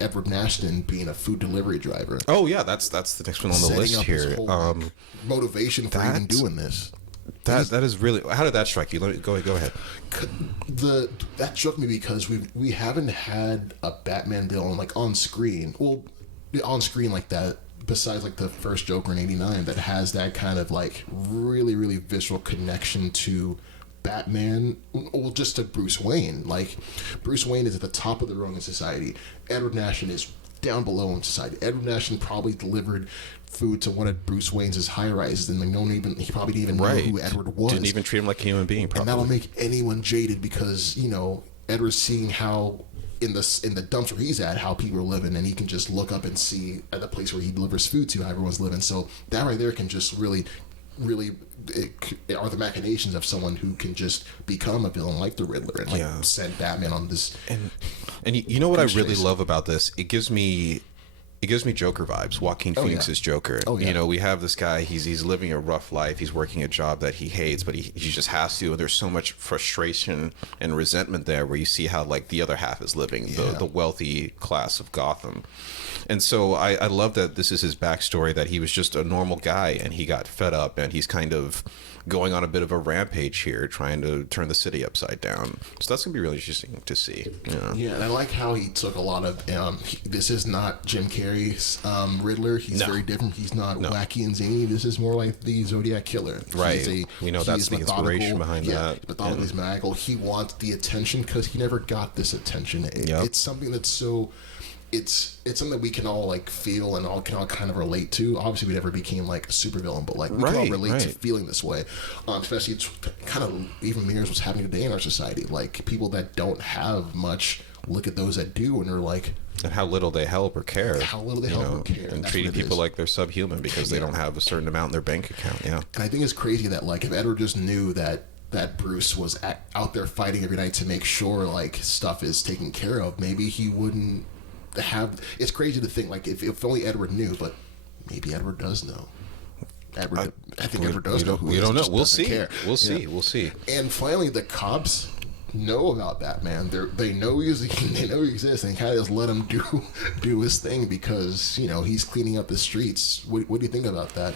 Edward Nashton being a food delivery driver. Oh yeah, that's the next one on the list here. Whole, motivation for even doing this. That is really. How did that strike you? Go ahead. That struck me because we haven't had a Batman villain like on screen. Well, on screen like that. Besides like the first Joker in '89, that has that kind of like really, really visceral connection to Batman, well, just to Bruce Wayne. Like, Bruce Wayne is at the top of the rung in society. Edward Nashton is down below in society. Edward Nashton probably delivered food to one of Bruce Wayne's high rises, and like he probably didn't even know who Edward was. Didn't even treat him like a human being. Probably. And that'll make anyone jaded because Edward's seeing how. In the dumpster he's at, how people are living, and he can just look up and see at the place where he delivers food to how everyone's living. So that right there can just really are the machinations of someone who can just become a villain like the Riddler and send Batman on this. And you know what I really love about this? It gives me Joker vibes. Joaquin Phoenix's Joker. Oh, yeah. We have this guy. He's living a rough life. He's working a job that he hates, but he just has to. And there's so much frustration and resentment there, where you see how like the other half is living, the wealthy class of Gotham. And so I love that this is his backstory, that he was just a normal guy and he got fed up, and he's kind of going on a bit of a rampage here, trying to turn the city upside down. So that's gonna be really interesting to see. Yeah, and I like how he took a lot of. This is not Jim Carrey's Riddler. He's very different. He's not wacky and zany. This is more like the Zodiac Killer. Right. We know that's the inspiration behind that. Methodical, he's maniacal. He wants the attention because he never got this attention. It's something that's so. It's something that we can all like feel and can all kind of relate to. Obviously, we never became like a supervillain, but like we can all relate to feeling this way. Especially, it's kind of even mirrors what's happening today in our society. Like people that don't have much look at those that do, and are like, and how little they help or care. And treating people like they're subhuman because they don't have a certain amount in their bank account. Yeah, and I think it's crazy that like if Edward just knew that Bruce was out there fighting every night to make sure like stuff is taken care of, maybe he wouldn't. It's crazy to think like if only Edward knew, but maybe Edward does know. I think Edward does know. We don't know. We'll see. We'll see. And finally, the cops know about Batman. They know he exists, and kind of just let him do his thing because he's cleaning up the streets. What do you think about that?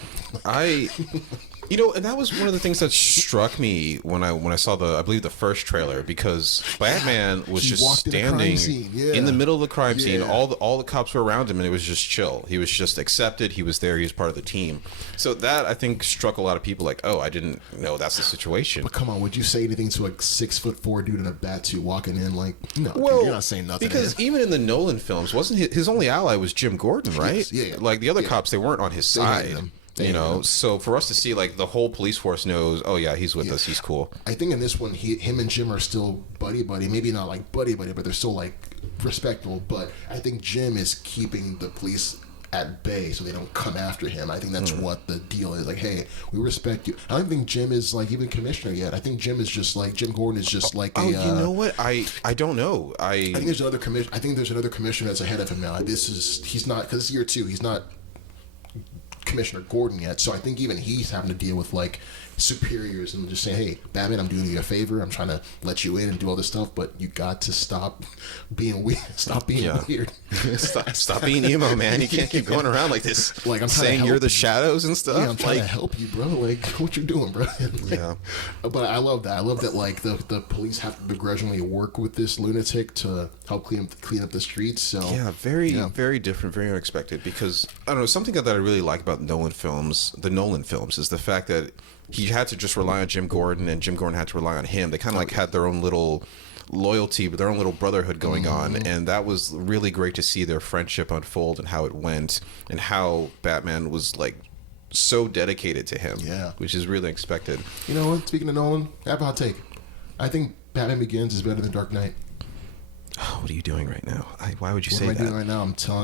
And that was one of the things that struck me when I saw I believe the first trailer, because Batman was just standing in the middle of the crime scene. All the cops were around him, and it was just chill. He was just accepted. He was there. He was part of the team. So that, I think, struck a lot of people like, oh, I didn't know that's the situation. But come on, would you say anything to a 6'4" dude in a bat suit walking in? Like, no, dude, you're not saying nothing. Because even in the Nolan films, wasn't his only ally was Jim Gordon, right? Yes, like the other cops, they weren't on his side. So for us to see like the whole police force knows, oh yeah, he's with us, he's cool. I think in this one, him and Jim are still buddy, maybe not like buddy, but they're still like respectful. But I think Jim is keeping the police at bay so they don't come after him. I think that's what the deal is. Like, hey, we respect you. I don't think Jim is like even commissioner yet. I think Jim is just like Jim Gordon is just like you know what? I don't know. I think there's another commission. I think there's another commissioner that's ahead of him now. He's not, because it's year 2. He's not Commissioner Gordon yet, so I think even he's having to deal with like superiors and just saying, hey, Batman, I'm doing you a favor, I'm trying to let you in and do all this stuff, but you got to stop being weird. Stop being weird. stop being emo, man. You can't keep going around like this, like I'm saying you're the shadows and stuff. I'm trying to help you, bro. Like, what you doing, bro? But I love that. I love that like the police have to begrudgingly work with this lunatic to help clean up the streets. So very different, very unexpected, because I don't know, something that I really like about the Nolan films is the fact that he had to just rely on Jim Gordon, and Jim Gordon had to rely on him. They kind of like had their own little loyalty, but their own little brotherhood going on, and that was really great to see their friendship unfold and how it went, and how Batman was like so dedicated to him, which is really expected. You know what? Speaking of Nolan, I have a hot take. I think Batman Begins is better than Dark Knight. Oh, what are you doing right now? Why would you say that? What am I doing right now?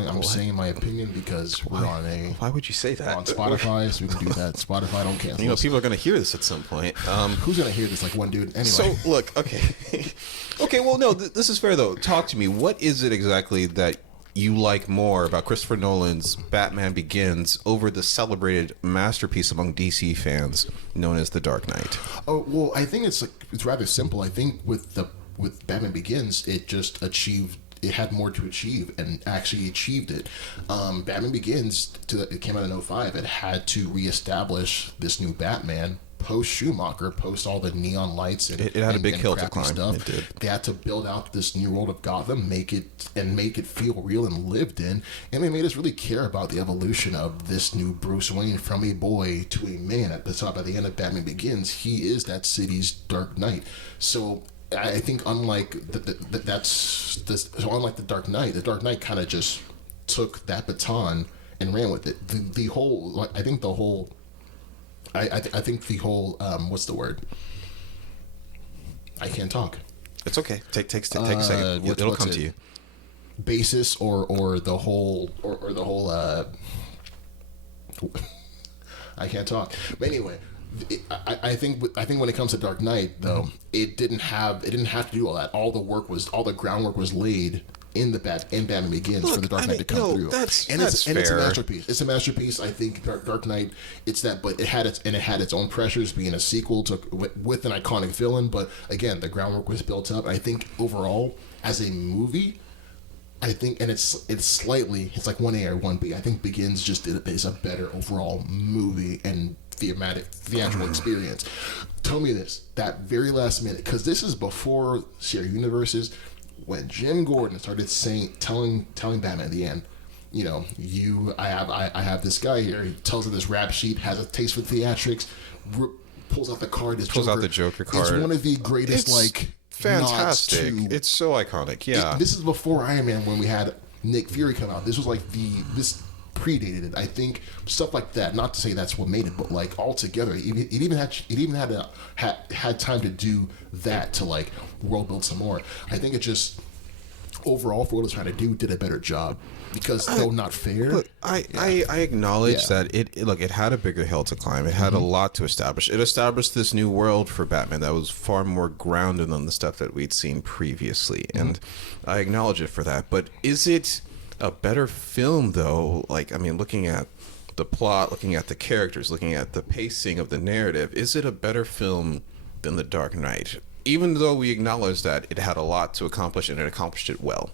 I'm saying my opinion because we're on a. Why would you say that? On Spotify, so we can do that. Spotify don't cancel. You know, people are going to hear this at some point. Who's going to hear this? Like one dude. Anyway. So look, okay, okay. Well, no, this is fair though. Talk to me. What is it exactly that you like more about Christopher Nolan's Batman Begins over the celebrated masterpiece among DC fans known as The Dark Knight? Oh well, I think it's rather simple. I think with Batman Begins, it just achieved. It had more to achieve and actually achieved it. Batman Begins, it came out in 2005. It had to reestablish this new Batman post Schumacher, post all the neon lights and it had a big hill to climb. Stuff. It did. They had to build out this new world of Gotham, make it feel real and lived in, and they made us really care about the evolution of this new Bruce Wayne from a boy to a man. At the top, at the end of Batman Begins, he is that city's Dark Knight. So I think unlike unlike the Dark Knight kind of just took that baton and ran with it. I think the whole what's the word? I can't talk. It's okay. Take a second. It'll come to you. Basis or the whole I can't talk. But anyway, I think when it comes to Dark Knight though, it didn't have to do all that. All the groundwork was laid in Batman Begins for the Dark Knight to come through. That's it's fair. a masterpiece. It's a masterpiece. I think Dark Knight. It's that, but it had its own pressures being a sequel with an iconic villain. But again, the groundwork was built up. I think overall, as a movie, and it's like 1A or 1B. I think Begins is a better overall movie and theatrical experience. Tell me this, that very last minute, because this is before shared universes, when Jim Gordon started telling Batman at the end, you know, I have this guy here. He tells her this rap sheet, has a taste for theatrics, pulls out the card. Pulls out the Joker card. It's one of the greatest, fantastic. It's so iconic. Yeah. This is before Iron Man when we had Nick Fury come out. This was like this predated it. I think stuff like that. Not to say that's what made it, but like altogether, it even had time to do that to like world build some more. I think it just overall for what it was trying to do did a better job. Because though not fair, look, I acknowledge that it had a bigger hill to climb. It had a lot to establish. It established this new world for Batman that was far more grounded than the stuff that we'd seen previously, and I acknowledge it for that. But is it a better film though? Like, I mean, looking at the plot, looking at the characters, looking at the pacing of the narrative, is it a better film than The Dark Knight? Even though we acknowledge that it had a lot to accomplish and it accomplished it well.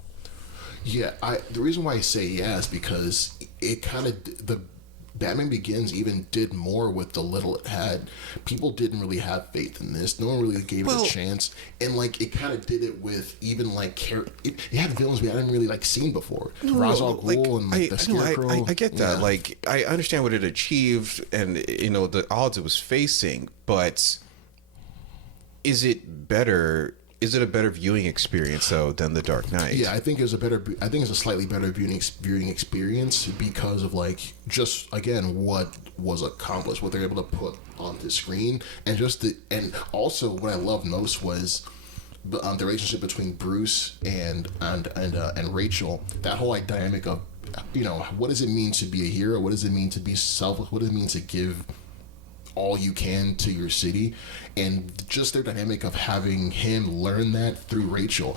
Yeah, the reason why I say yeah is because it kind of the Batman Begins even did more with the little it had. People didn't really have faith in this. No one really gave it a chance, and like it kind of did it with even like it had villains we hadn't really like seen before. Ra's al Ghul and the Scarecrow. I get that. Yeah. Like I understand what it achieved, and you know the odds it was facing, but is it better? Is it a better viewing experience though than The Dark Knight? Yeah, I think it's a slightly better viewing experience because of like just again what was accomplished, what they're able to put on the screen, and and also what I loved most was the relationship between Bruce and Rachel. That whole like dynamic of, you know, what does it mean to be a hero? What does it mean to be selfless? What does it mean to give all you can to your city? And just their dynamic of having him learn that through Rachel,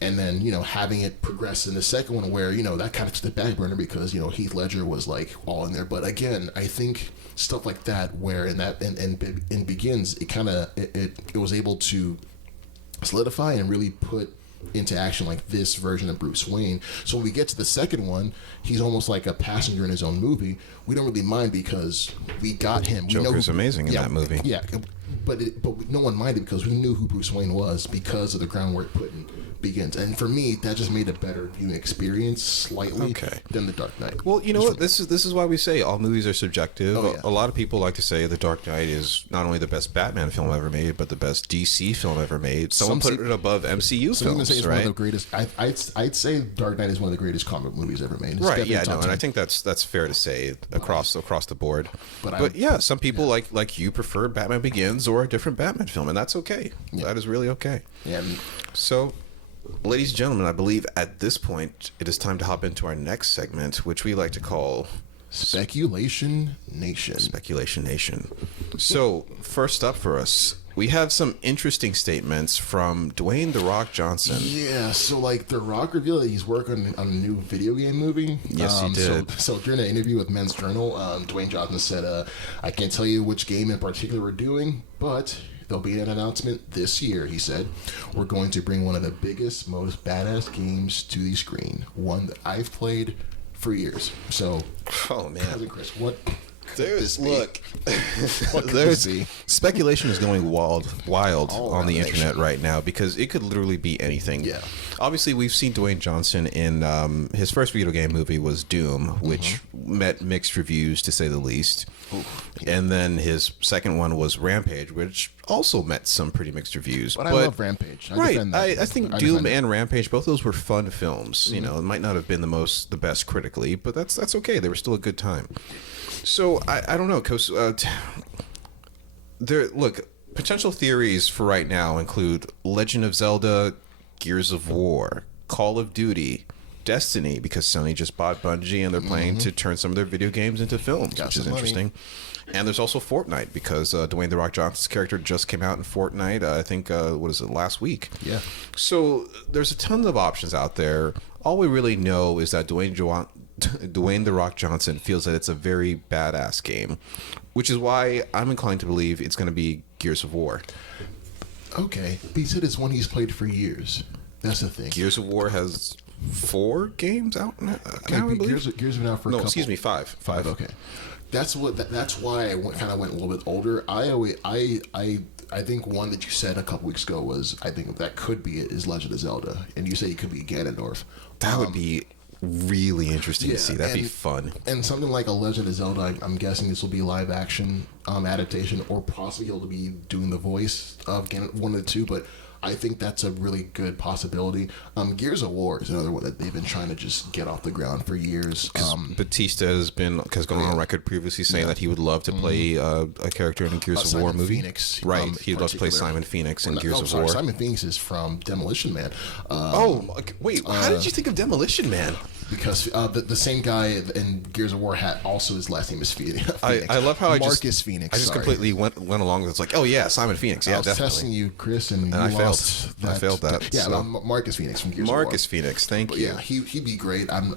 and then, you know, having it progress in the second one where, you know, that kind of took the back burner because, you know, Heath Ledger was like all in there. But again, I think stuff like that where in Begins it kind of it was able to solidify and really put into action like this version of Bruce Wayne. So when we get to the second one, he's almost like a passenger in his own movie. We don't really mind because we got him. Joker's amazing in that movie. Yeah, but no one minded because we knew who Bruce Wayne was because of the groundwork put in Begins. And for me, that just made a better viewing experience slightly than The Dark Knight. Well, you know what? This is why we say all movies are subjective. Oh, yeah. A lot of people like to say The Dark Knight is not only the best Batman film ever made, but the best DC film ever made. Someone put it above MCU films, say it's right? One of the greatest. I'd say Dark Knight is one of the greatest comic movies ever made. It's right? Yeah, no, and I think that's fair to say across the board. But yeah, some people like you prefer Batman Begins or a different Batman film, and that's okay. Yeah. That is really okay. Yeah. So, ladies and gentlemen, I believe at this point it is time to hop into our next segment, which we like to call Speculation Nation. Speculation Nation. So, first up for us, we have some interesting statements from Dwayne "The Rock" Johnson. Yeah, so like The Rock revealed that he's working on a new video game movie. Yes, he did. So during an interview with Men's Journal, Dwayne Johnson said, I can't tell you which game in particular we're doing, but there'll be an announcement this year, he said. We're going to bring one of the biggest, most badass games to the screen, one that I've played for years. So, oh man, Cousin Chris, what? There's there's speculation is going wild on the internet nation right now because it could literally be anything. Yeah. Obviously, we've seen Dwayne Johnson in his first video game movie was Doom, which met mixed reviews to say the least. And then his second one was Rampage, which also met some pretty mixed reviews. But I love Rampage. I think Doom and Rampage, both of those were fun films. You know, it might not have been the best critically, but that's okay. They were still a good time. So I don't know, because potential theories for right now include Legend of Zelda, Gears of War, Call of Duty, Destiny, because Sony just bought Bungie and they're planning to turn some of their video games into films, which is interesting. And there's also Fortnite, because Dwayne "The Rock" Johnson's character just came out in Fortnite, I think, last week? Yeah. So there's a ton of options out there. All we really know is that Dwayne "The Rock" Johnson feels that it's a very badass game, which is why I'm inclined to believe it's going to be Gears of War. Okay, but he said it's one he's played for years. That's the thing. Gears of War has 4 games out now, I believe. Gears have been out for a couple. Excuse me, 5. 5. Okay, that's why I kind of went a little bit older. I think one that you said a couple weeks ago was, I think that could be it, is Legend of Zelda, and you say it could be Ganondorf. That would be really interesting to see. That'd be fun. And something like a Legend of Zelda, I'm guessing this will be live action adaptation, or possibly he'll be doing the voice of one of the two, but I think that's a really good possibility. Gears of War is another one that they've been trying to just get off the ground for years. Batista has gone on record previously saying that he would love to play a character in a Gears of War movie. Phoenix, right, he'd love to play Simon Phoenix in Gears of War. Simon Phoenix is from Demolition Man. Wait, how did you think of Demolition Man? Because the same guy in Gears of War also his last name is Phoenix. I love how Marcus Phoenix. I just completely went along with it's like, oh yeah, Simon Phoenix. Yeah, I was definitely. testing you, Chris, and I you failed. lost I failed that. Yeah, so. Marcus Phoenix from Gears of War. Marcus Phoenix, thank you. Yeah, he'd be great. And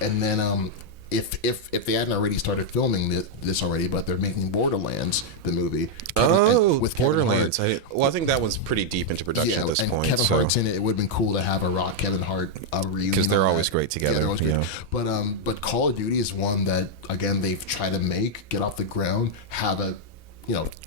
then if they hadn't already started filming this already, but they're making Borderlands the movie. With Borderlands. I think that one's pretty deep into production at this point. Kevin Hart's in it. It would have been cool to have a Rock Kevin Hart reunion, because they're always great together. Yeah, they're always great. But Call of Duty is one that, again, they've tried to get off the ground, have a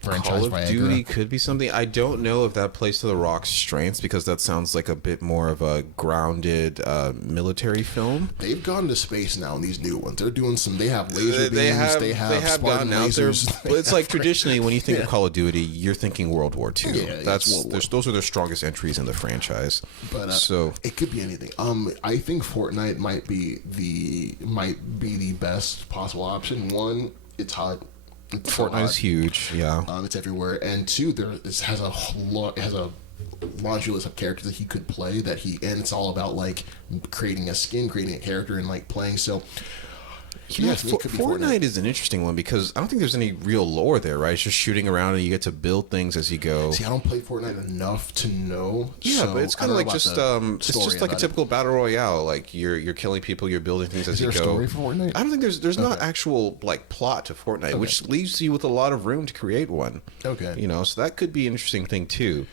franchise. Call of Duty could be something. I don't know if that plays to The Rock's strengths, because that sounds like a bit more of a grounded military film. They've gone to space now in these new ones. They're doing they have laser beams. They have gotten lasers. out there. But it's like traditionally when you think of Call of Duty, you're thinking World War II. Yeah, those are their strongest entries in the franchise. But it could be anything. I think Fortnite might be the best possible option. One, it's hot. Fortnite is huge, yeah. It's everywhere, and two, it has a laundry list of characters that he could play. And it's all about like creating a skin, creating a character, and like playing. So, Fortnite is an interesting one because I don't think there's any real lore there, right? It's just shooting around and you get to build things as you go. See, I don't play Fortnite enough to know. Yeah, but it's kind of like it's just like a typical battle royale. Like you're killing people, you're building things as you go. Is there a story for Fortnite? I don't think there's not actual like plot to Fortnite, which leaves you with a lot of room to create one. Okay, so that could be an interesting thing too.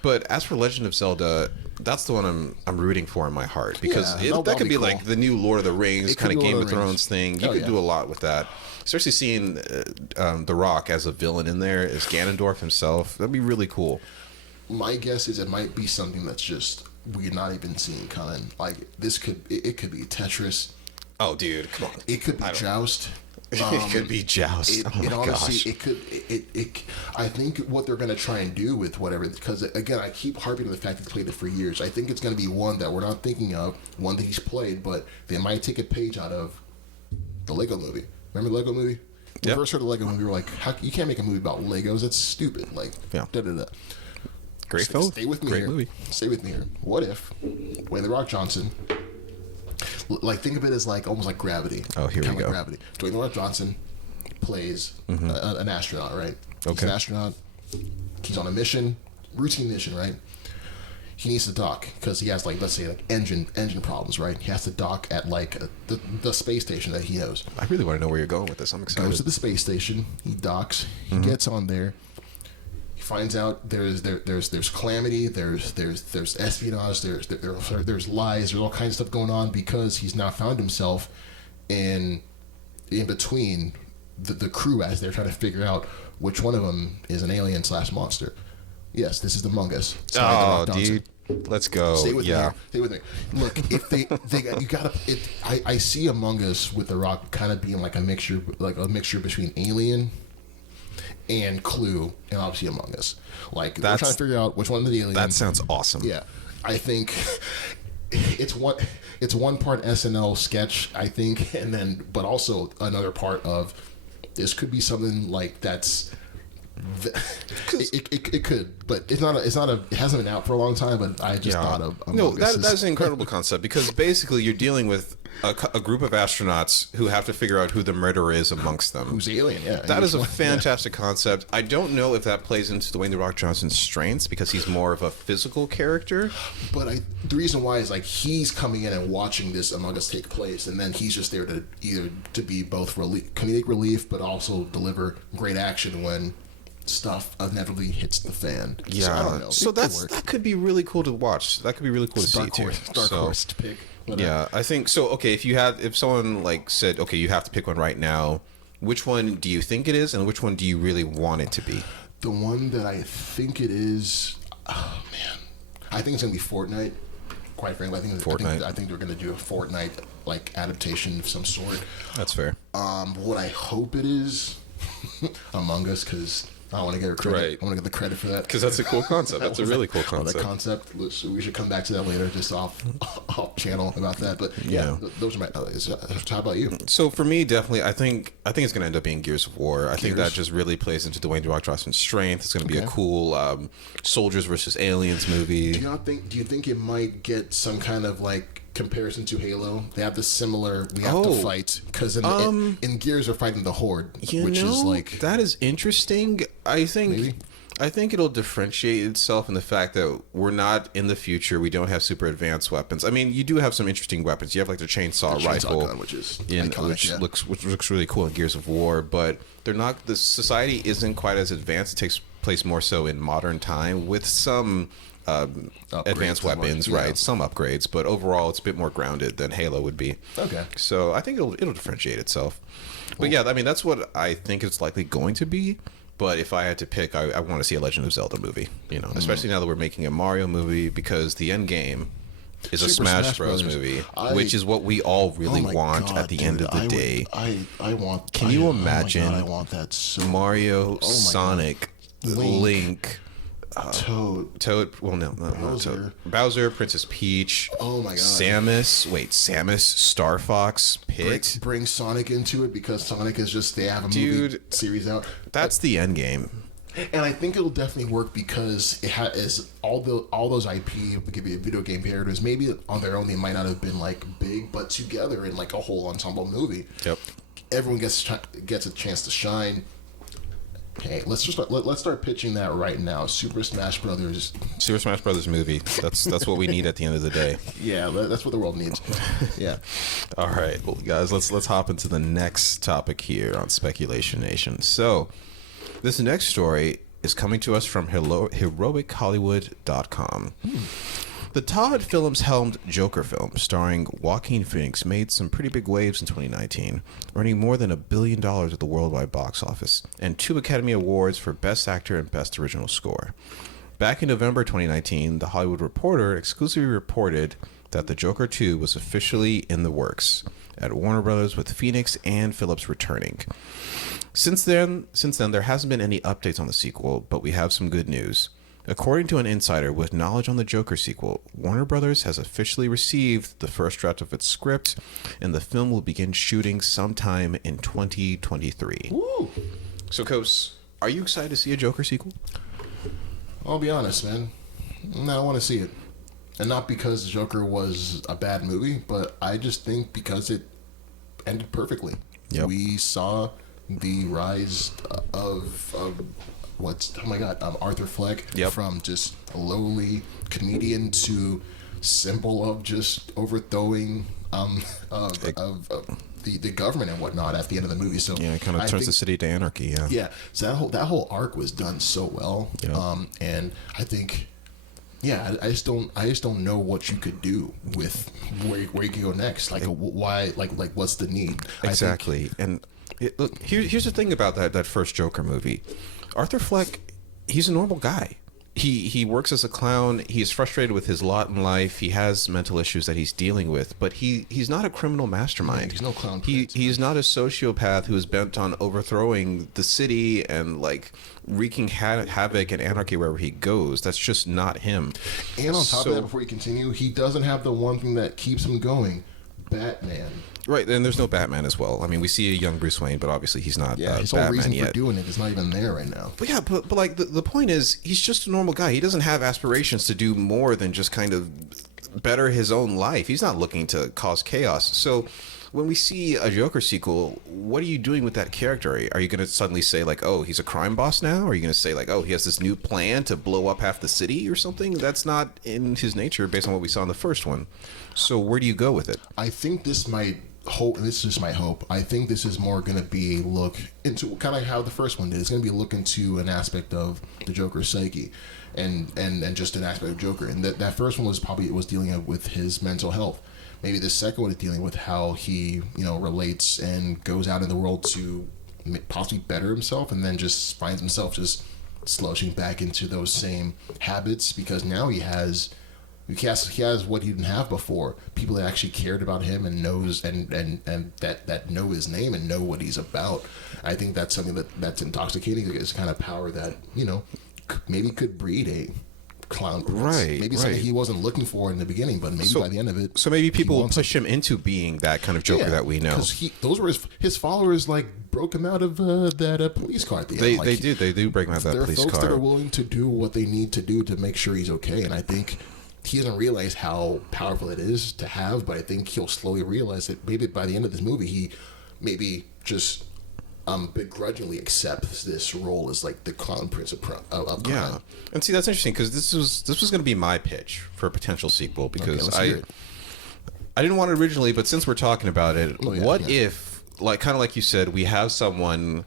But as for Legend of Zelda, that's the one I'm rooting for in my heart, because that could be cool. Like the new Lord of the Rings kind of Game of Thrones thing. You could do a lot with that, especially seeing The Rock as a villain in there, as Ganondorf himself. That'd be really cool. My guess is it might be something that's just we're not even seeing coming. Like it could be Tetris. Oh, dude, come on! It could be Joust. It could be Joust. Honestly, it could. I think what they're going to try and do with whatever, because again, I keep harping on the fact he's played it for years. I think it's going to be one that we're not thinking of, one that he's played, but they might take a page out of the Lego Movie. Remember the Lego Movie? When we first heard the Lego Movie, we were like, you can't make a movie about Legos. That's stupid. Like, da-da-da. Great film. Stay with me Great here. movie. Stay with me here. What if Dwayne The Rock Johnson, like think of it as like almost like Gravity. Oh, here we go. Like Gravity. Dwayne The Rock Johnson plays an astronaut, right? He's Okay. an astronaut. He's on a mission, routine mission, right? He needs to dock because he has like, let's say, like engine problems, right? He has to dock at like the space station that he knows. I really want to know where you're going with this. I'm excited. Goes to the space station. He docks. He gets on there. He finds out there's calamity. There's espionage. There's lies. There's all kinds of stuff going on because he's now found himself in between the crew as they're trying to figure out which one of them is an alien / monster. Yes, this is Among Us. Oh, dude, let's go. Stay with yeah. me. Stay with me. Look, if you gotta. I see Among Us with The Rock kind of being like a mixture between Alien and Clue, and obviously Among Us. Like they're trying to figure out which one of the aliens. That sounds awesome. Yeah, I think it's one part SNL sketch, I think, and then but also another part of this could be something like that's. It could, but it hasn't been out for a long time. But I just thought of that's an incredible concept because basically you're dealing with a group of astronauts who have to figure out who the murderer is amongst them. Who's the alien? Yeah, that is a fantastic concept. I don't know if that plays into Dwayne The Rock Johnson's strengths because he's more of a physical character. But the reason why is like he's coming in and watching this Among Us take place, and then he's just there to either to be both comedic relief, but also deliver great action when stuff inevitably hits the fan. Yeah, so I don't know. So that could be really cool to watch. That could be really cool to see too. Dark horse to pick. Whatever. Yeah, I think so. Okay, if someone like said, okay, you have to pick one right now, which one do you think it is, and which one do you really want it to be? The one that I think it is, oh man, I think it's gonna be Fortnite. Quite frankly, I think they're gonna do a Fortnite like adaptation of some sort. That's fair. What I hope it is, Among Us, because I want to get credit. Right. I want to get the credit for that because that's a cool concept. That's a really cool concept. That concept. So we should come back to that later, just off channel about that. But yeah, those are my. How about you? So for me, definitely, I think it's going to end up being Gears of War. I think that just really plays into Dwayne The Rock Johnson's strength. It's going to be a cool soldiers versus aliens movie. Do you think it might get some kind of like comparison to Halo? They have the similar. We have to fight because in Gears are fighting the Horde, which is like that is interesting. I think it'll differentiate itself in the fact that we're not in the future. We don't have super advanced weapons. I mean, you do have some interesting weapons. You have like the chainsaw rifle, gun, which is iconic, which looks really cool in Gears of War. But they're not. The society isn't quite as advanced. It takes place more so in modern time with some advanced weapons, right? Some upgrades, but overall it's a bit more grounded than Halo would be. Okay. So I think it'll differentiate itself. But yeah, I mean that's what I think it's likely going to be. But if I had to pick, I want to see a Legend of Zelda movie. You know, especially now that we're making a Mario movie, because the end game is a Smash Bros. Movie, which is what we all really want at the end of the day. I want. Can you imagine? I want that so. Mario, Sonic, Link. Toad. Well, no, Toad. Bowser, Princess Peach. Oh my God. Samus, Star Fox, Pit. Bring Sonic into it because Sonic is just they have a movie series out. That's the end game. And I think it'll definitely work because it has all those IP video game characters. Maybe on their own they might not have been like big, but together in like a whole ensemble movie. Yep. Everyone gets a chance to shine. Okay, let's start pitching that right now. Super Smash Brothers movie. That's what we need at the end of the day. Yeah, that's what the world needs. Yeah. All right, well, guys, let's hop into the next topic here on Speculation Nation. So, this next story is coming to us from HeroicHollywood.com. The Todd Films helmed Joker film starring Joaquin Phoenix made some pretty big waves in 2019, earning more than $1 billion at the worldwide box office and 2 Academy Awards for Best Actor and Best Original Score. Back in November 2019, The Hollywood Reporter exclusively reported that The Joker 2 was officially in the works at Warner Brothers, with Phoenix and Phillips returning. Since then, there hasn't been any updates on the sequel, but we have some good news. According to an insider with knowledge on the Joker sequel, Warner Brothers has officially received the first draft of its script, and the film will begin shooting sometime in 2023. Woo! So, Kos, are you excited to see a Joker sequel? I'll be honest, man. I don't want to see it. And not because Joker was a bad movie, but I just think because it ended perfectly. Yep. We saw the rise of Arthur Fleck, from just a lowly comedian to symbol of just overthrowing the government and whatnot at the end of the movie. So yeah, it kind of turns the city to anarchy. Yeah. So that whole arc was done so well. Yeah. And I think. Yeah, I just don't know what you could do with where you can go next. Like, why? Like, what's the need? Exactly. And look, here's the thing about that first Joker movie. Arthur Fleck, he's a normal guy. He works as a clown. He's frustrated with his lot in life. He has mental issues that he's dealing with, but he's not a criminal mastermind. Yeah, he's no clown. He's not a sociopath who is bent on overthrowing the city and like wreaking havoc and anarchy wherever he goes. That's just not him. And on top of that, before you continue, he doesn't have the one thing that keeps him going: Batman. Right, and there's no Batman as well. I mean, we see a young Bruce Wayne, but obviously he's not his Batman whole reason yet. for doing it is not even there right now. But yeah, but like the point is, he's just a normal guy. He doesn't have aspirations to do more than just kind of better his own life. He's not looking to cause chaos. So when we see a Joker sequel, what are you doing with that character? Are you going to suddenly say like, oh, he's a crime boss now? Or are you going to say like, oh, he has this new plan to blow up half the city or something? That's not in his nature based on what we saw in the first one. So where do you go with it? I think this is just my hope. I think this is more going to be look into kind of how the first one did. It's going to be a look into an aspect of the Joker's psyche, and just an aspect of Joker. And that first one was dealing with his mental health. Maybe the second one is dealing with how he relates and goes out in the world to possibly better himself, and then just finds himself just slouching back into those same habits because now he has what he didn't have before. People that actually cared about him and knows and that know his name and know what he's about. I think that's something that's intoxicating. It's kind of power that maybe could breed a clown prince. Right. Maybe something he wasn't looking for in the beginning, but maybe by the end of it. So maybe people will push him into being that kind of Joker that we know. Because those were his followers. Like broke him out of that police car at the end. They do break him out of that police car. There are folks that are willing to do what they need to do to make sure he's okay, and I think he doesn't realize how powerful it is to have, but I think he'll slowly realize that maybe by the end of this movie, he maybe just begrudgingly accepts this role as like the clown prince of crime. Yeah, and see, that's interesting because this was going to be my pitch for a potential sequel because I didn't want it originally, but since we're talking about it, if kind of like you said, we have someone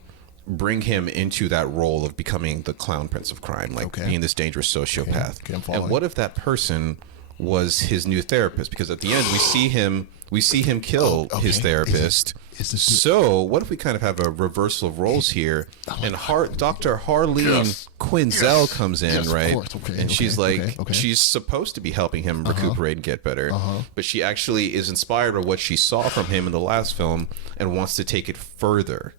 bring him into that role of becoming the clown prince of crime, like being this dangerous sociopath. And what if that person was his new therapist? Because at the end we see him kill his therapist. So what if we kind of have a reversal of roles here, and Dr. Harleen Quinzel comes in, right? And she's she's supposed to be helping him recuperate and get better, but she actually is inspired by what she saw from him in the last film and wants to take it further.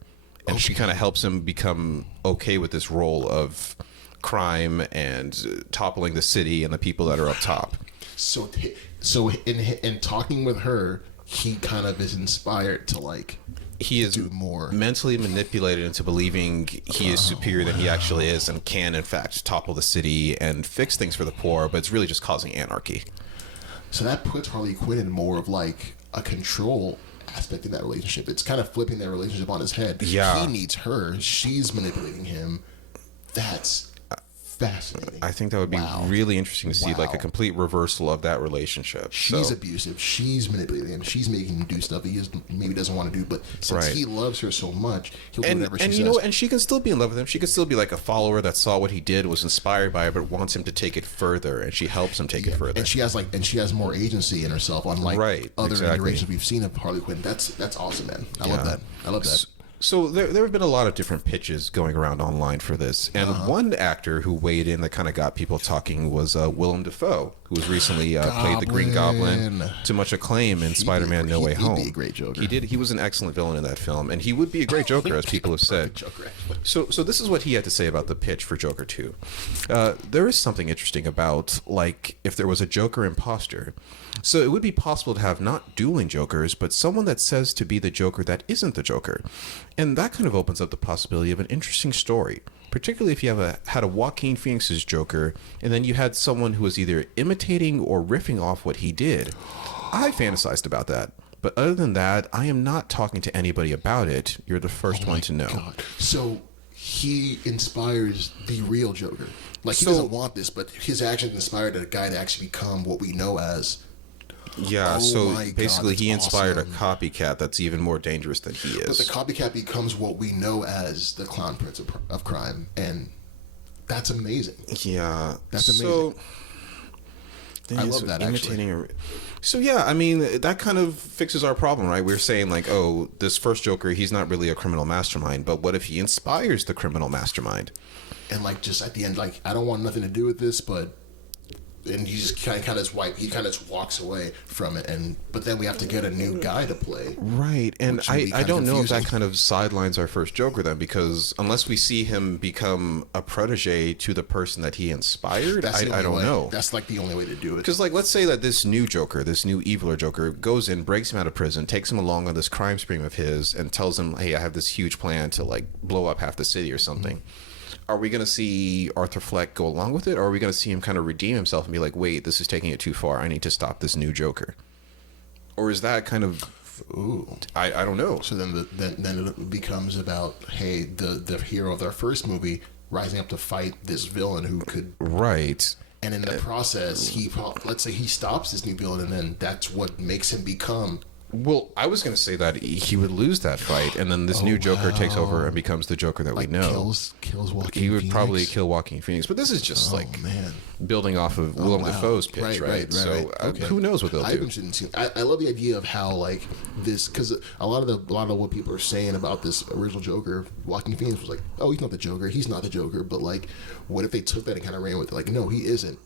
And she kind of helps him become okay with this role of crime and toppling the city and the people that are up top. So in talking with her, he kind of is inspired to he is do more, mentally manipulated into believing he is superior than he actually is, and can in fact topple the city and fix things for the poor, but it's really just causing anarchy. So that puts Harley Quinn in more of like a control aspect in that relationship. It's kind of flipping that relationship on his head. Yeah, he needs her, she's manipulating him. That's fascinating. I think that would be really interesting to see like a complete reversal of that relationship. She's abusive, she's manipulating him, she's making him do stuff he maybe doesn't want to do, but since he loves her so much, he'll do whatever she says. And she can still be in love with him. She can still be like a follower that saw what he did, was inspired by it, but wants him to take it further, and she helps him take it further. And she has more agency in herself, unlike other iterations we've seen of Harley Quinn. That's awesome, man. I love that. So there have been a lot of different pitches going around online for this, and one actor who weighed in that kind of got people talking was Willem Dafoe, who was recently played the Green Goblin to much acclaim in Spider-Man: No Way Home. He'd be a great Joker. He was an excellent villain in that film, and he would be a great Joker, as people have said. Joker, actually. So this is what he had to say about the pitch for Joker 2. There is something interesting about, like, if there was a Joker imposter. So it would be possible to have not dueling Jokers, but someone that says to be the Joker that isn't the Joker. And that kind of opens up the possibility of an interesting story, particularly if you had a Joaquin Phoenix's Joker, and then you had someone who was either imitating or riffing off what he did. I fantasized about that. But other than that, I am not talking to anybody about it. You're the first one to know. God. So he inspires the real Joker. Like, he doesn't want this, but his actions inspired a guy to actually become what we know as. Yeah, so basically he inspired a copycat that's even more dangerous than he is. But the copycat becomes what we know as the Clown Prince of Crime, and that's amazing. Yeah. That's amazing. I love that, actually. So, yeah, I mean, that kind of fixes our problem, right? We're saying, like, oh, this first Joker, he's not really a criminal mastermind, but what if he inspires the criminal mastermind? And, like, just at the end, like, I don't want nothing to do with this, but... And he just kind of just walks away from it, but then we have to get a new guy to play. Right, and I don't know if that kind of sidelines our first Joker then, because unless we see him become a protege to the person that he inspired, I don't know. That's like the only way to do it. Because, like, let's say that this new Joker, this new eviler Joker, goes in, breaks him out of prison, takes him along on this crime spree of his, and tells him, hey, I have this huge plan to, like, blow up half the city or something. Mm-hmm. Are we going to see Arthur Fleck go along with it, or are we going to see him kind of redeem himself and be like, wait, this is taking it too far. I need to stop this new Joker? Or is that kind of... Ooh. I don't know. So then it becomes about, hey, the hero of our first movie rising up to fight this villain who could... Right. And in the process, let's say he stops this new villain, and then that's what makes him become... Well, I was going to say that he would lose that fight, and then this new Joker takes over and becomes the Joker that we know. Kills Joaquin He would Phoenix. Probably kill Joaquin Phoenix, but this is just building off of Willem Dafoe's pitch, right? So who knows what they'll do? I love the idea of how, like, this, because a lot of what people are saying about this original Joker, Joaquin Phoenix was like, oh, he's not the Joker, but, like, what if they took that and kind of ran with it? Like, no, he isn't.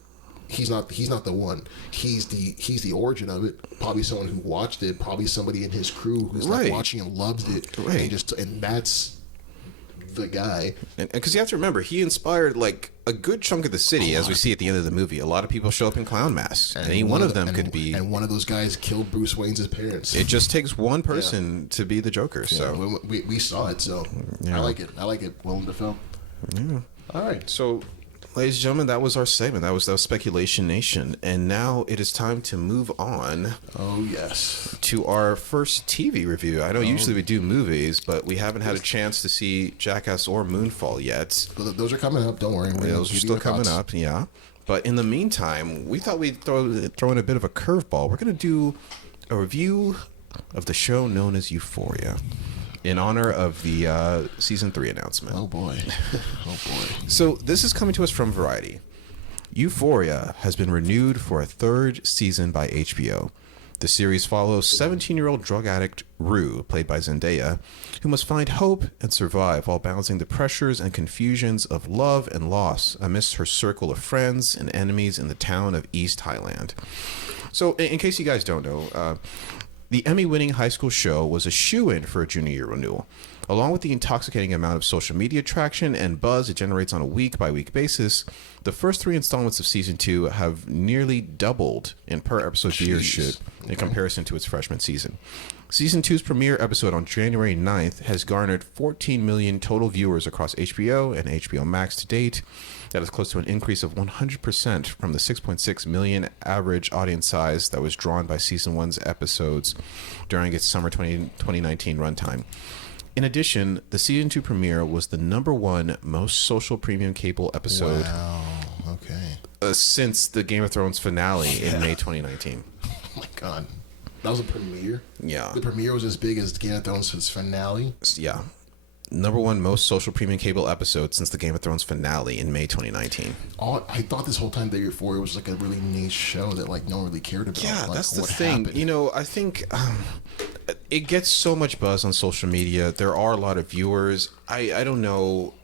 He's not the one. He's the origin of it. Probably someone who watched it. Probably somebody in his crew who's like watching and loves it. Right. And that's the guy. And because you have to remember, he inspired like a good chunk of the city, as we see at the end of the movie. A lot of people show up in clown masks. And any one of them could be. And one of those guys killed Bruce Wayne's parents. It just takes one person to be the Joker. Yeah. So we saw it. So I like it. Willem Dafoe. Yeah. All right. So, ladies and gentlemen, that was our segment. That was Speculation Nation. And now it is time to move on. Oh, yes. To our first TV review. I know usually we do movies, but we haven't had a chance to see Jackass or Moonfall yet. Those are coming up. Don't worry. Those are still coming up, yeah. But in the meantime, we thought we'd throw in a bit of a curveball. We're going to do a review of the show known as Euphoria, in honor of the season 3 announcement. Oh boy. Oh boy. So this is coming to us from Variety. Euphoria has been renewed for a 3rd season by HBO. The series follows 17-year-old drug addict Rue, played by Zendaya, who must find hope and survive while balancing the pressures and confusions of love and loss amidst her circle of friends and enemies in the town of East Highland. So in case you guys don't know, the Emmy-winning high school show was a shoo-in for a junior year renewal. Along with the intoxicating amount of social media traction and buzz it generates on a week-by-week basis, the first 3 installments of Season 2 have nearly doubled in per-episode viewership in comparison to its freshman season. Season 2's premiere episode on January 9th has garnered 14 million total viewers across HBO and HBO Max to date. That is close to an increase of 100% from the 6.6 million average audience size that was drawn by Season 1's episodes during its summer 2019 runtime. In addition, the Season 2 premiere was the #1 most social premium cable episode since the Game of Thrones finale in May 2019. Oh my god. That was a premiere? Yeah. The premiere was as big as Game of Thrones' finale? Yeah. #1 most social premium cable episode since the Game of Thrones finale in May 2019. I thought this whole time that Euphoria was like a really niche show that like no one really cared about. Yeah, like, that's the thing. Happened. You know, I think it gets so much buzz on social media. There are a lot of viewers. I don't know,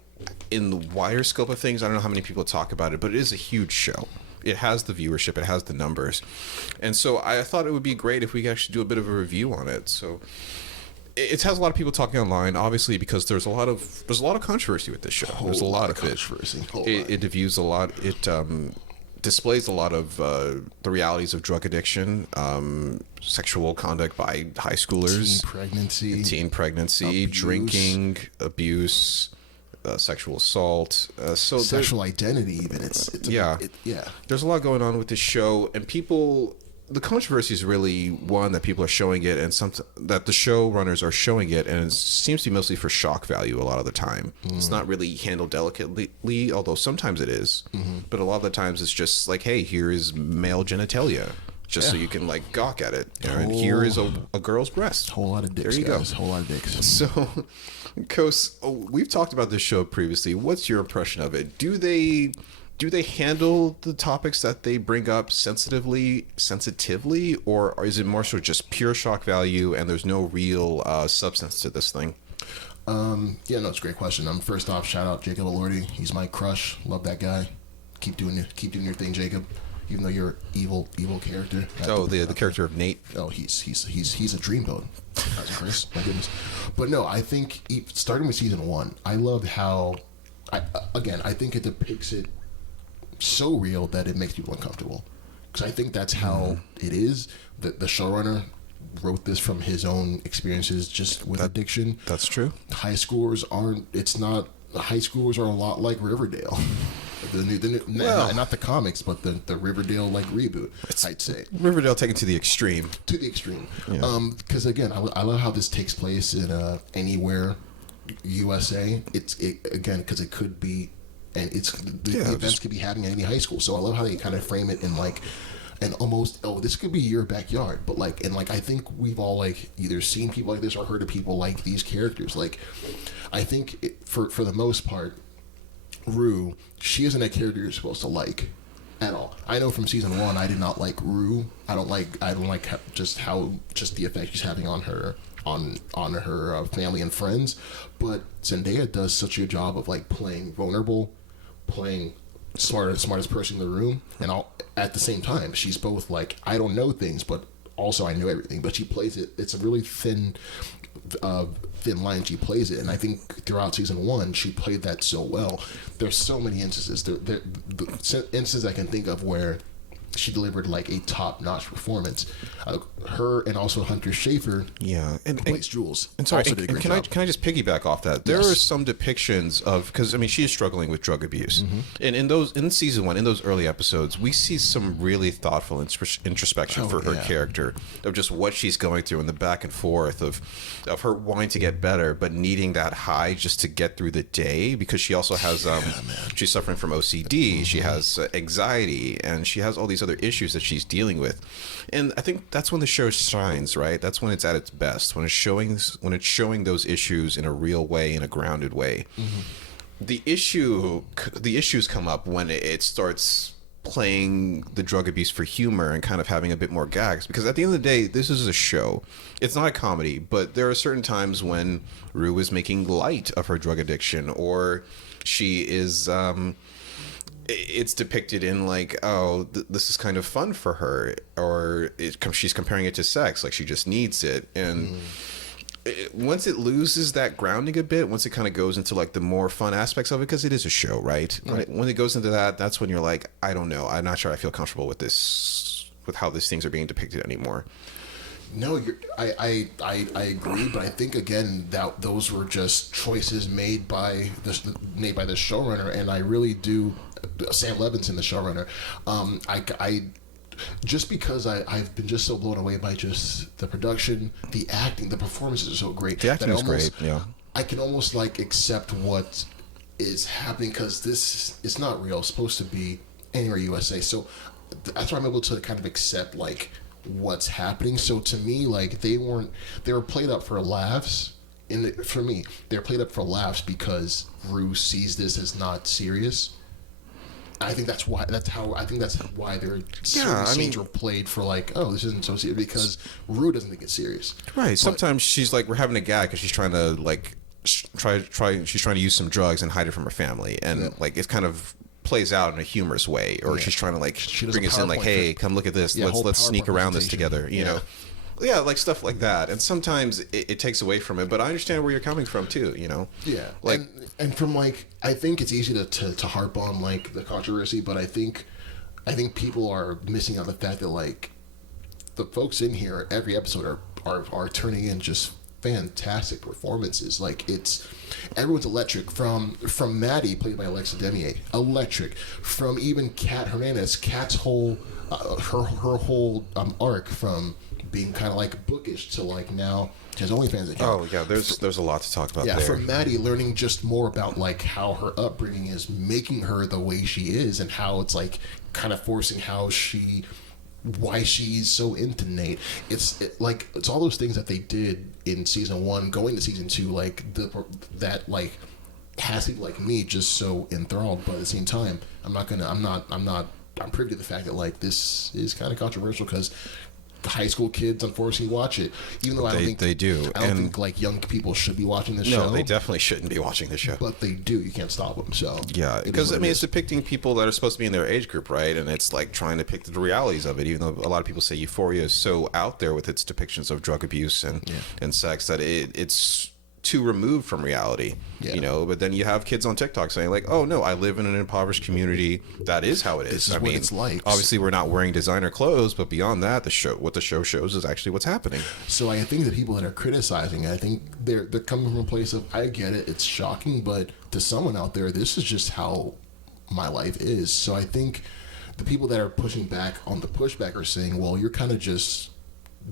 in the wider scope of things, I don't know how many people talk about it, but it is a huge show. It has the viewership, it has the numbers. And so I thought it would be great if we could actually do a bit of a review on it. So it has a lot of people talking online, obviously, because there's a lot of controversy with this show. There's a lot of controversy. It diffuses a lot. It displays a lot of the realities of drug addiction, sexual conduct by high schoolers, teen pregnancy, abuse. Drinking, abuse, sexual assault, so sexual identity. Even it's There's a lot going on with this show, and people. The controversy is really one that people are showing it, and that the showrunners are showing it, and it seems to be mostly for shock value a lot of the time. It's not really handled delicately, although sometimes it is. But a lot of the times it's just like, hey, here is male genitalia, just so you can like gawk at it. And here is a girl's breast. Whole lot of dicks. There you guys. Go. Whole lot of dicks. So, Kos, we've talked about this show previously. What's your impression of it? Do they handle the topics that they bring up sensitively, or is it more so just pure shock value and there's no real substance to this thing? It's a great question. First off, shout out Jacob Elordi. He's my crush. Love that guy. Keep doing your thing, Jacob. Even though you're an evil character. The character of Nate. Oh, he's a dreamboat. That's Chris. My goodness. But no, I think starting with season 1, I loved how. I think it depicts it so real that it makes people uncomfortable, because I think that's how it is. The showrunner wrote this from his own experiences just with addiction. That's true. High schoolers are a lot like Riverdale. Not the comics, but the Riverdale like reboot. I'd say Riverdale taken to the extreme. Yeah. Because again, I love how this takes place in anywhere USA. Because it could be. And the events could be happening at any high school. So I love how they kind of frame it in like an almost, this could be your backyard. But I think we've all like either seen people like this or heard of people like these characters. Like, I think for the most part, Rue, she isn't a character you're supposed to like at all. I know from season 1, I did not like Rue. I don't like just the effect she's having on her family and friends. But Zendaya does such a job of like playing vulnerable, playing smartest person in the room, and at the same time she's both like, I don't know things, but also I know everything. But she plays it. It's a really thin line she plays it, and I think throughout season 1 she played that so well. There's so many instances. The instances I can think of where she delivered like a top-notch performance. Her and also Hunter Schafer. Yeah, and plays Jules. And sorry, can I just piggyback off that? There are some depictions of, because I mean she is struggling with drug abuse, and in season 1, in those early episodes, we see some really thoughtful introspection for her character of just what she's going through and the back and forth of her wanting to get better but needing that high just to get through the day, because she also has she's suffering from OCD, she has anxiety, and she has all these other issues that she's dealing with. And I think that's when the show shines, right? That's when it's at its best, when it's showing those issues in a real way, in a grounded way. The issues come up when it starts playing the drug abuse for humor and kind of having a bit more gags, because at the end of the day, this is a show. It's not a comedy, but there are certain times when Rue is making light of her drug addiction, or she is it's depicted in like, this is kind of fun for her, or she's comparing it to sex, like she just needs it. And once it loses that grounding a bit, once it kind of goes into like the more fun aspects of it, because it is a show, right? When it goes into that, that's when you're like, I don't know, I'm not sure I feel comfortable with this, with how these things are being depicted anymore. No, I agree, but I think again that those were just choices made by the showrunner, and I really do. Sam Levinson, the showrunner, I just because I've been just so blown away by just the production, the acting, the performances are so great. The acting is great. Yeah, I can almost like accept what is happening, because this is not real. It's supposed to be anywhere USA, so that's why I'm able to kind of accept like what's happening. So to me, like they were played up for laughs. For me, they're played up for laughs because Rue sees this as not serious. I think that's why. I think that's why their scenes were played for like, this isn't so serious, because Rue doesn't think it's serious. Right. But sometimes she's like, we're having a gag because she's trying to like she's trying to use some drugs and hide it from her family, and like it kind of plays out in a humorous way, or she's trying to like bring us in like, hey, come look at this, let's sneak around this together, you know. Yeah, like stuff like that. And sometimes it takes away from it, but I understand where you're coming from too, you know? Yeah. Like, and from like, I think it's easy to harp on like the controversy, but I think people are missing out the fact that like the folks in here every episode are turning in just fantastic performances. Like everyone's electric from Maddie, played by Alexa Demier, electric, from even Kat Hernandez. Kat's whole her whole arc from being kind of like bookish to like now she has OnlyFans account. oh yeah, there's a lot to talk about. Yeah, there. from Maddie learning just more about like how her upbringing is making her the way she is, and how it's like kind of forcing why she's so into Nate. It's all those things that they did in season 1 going to season 2, like that like has people like me just so enthralled. But at the same time, I'm privy to the fact that like this is kind of controversial because high school kids unfortunately watch it, even though I don't think they do. I don't think like young people should be watching this show. No, they definitely shouldn't be watching this show. But they do. You can't stop them. So yeah, because I mean, it's depicting people that are supposed to be in their age group, right? And it's like trying to depict the realities of it. Even though a lot of people say Euphoria is so out there with its depictions of drug abuse and sex that it's too removed from reality, you know. But then you have kids on TikTok saying like, "Oh no, I live in an impoverished community. That is how it is." This is what it's like. Obviously, we're not wearing designer clothes, but beyond that, what the show shows is actually what's happening. So I think the people that are criticizing, I think they're coming from a place of, I get it, it's shocking, but to someone out there, this is just how my life is. So I think the people that are pushing back on the pushback are saying, well, you're kind of just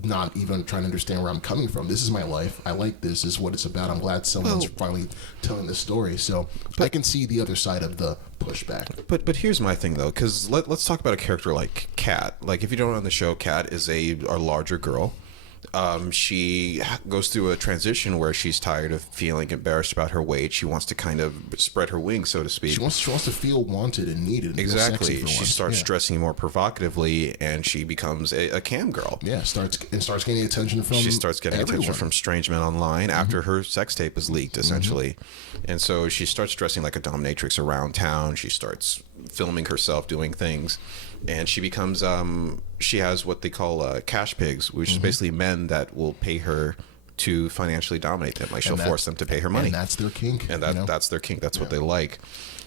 not even trying to understand where I'm coming from. This is my life. I like this. This is what it's about. I'm glad someone's finally telling this story. So I can see the other side of the pushback. But here's my thing though, because let's talk about a character like Kat. Like if you don't know the show, Kat is a larger girl. She goes through a transition where she's tired of feeling embarrassed about her weight. She wants to kind of spread her wings, so to speak. She wants to feel wanted and needed. And exactly. She starts dressing more provocatively, and she becomes a cam girl. Yeah, starts getting attention from. She starts getting attention from strange men online after her sex tape is leaked, essentially, and so she starts dressing like a dominatrix around town. She starts filming herself doing things, and she becomes she has what they call cash pigs, which is basically men that will pay her to financially dominate them. Like she'll force them to pay her money, and that's their kink. And that's their kink. That's what they like.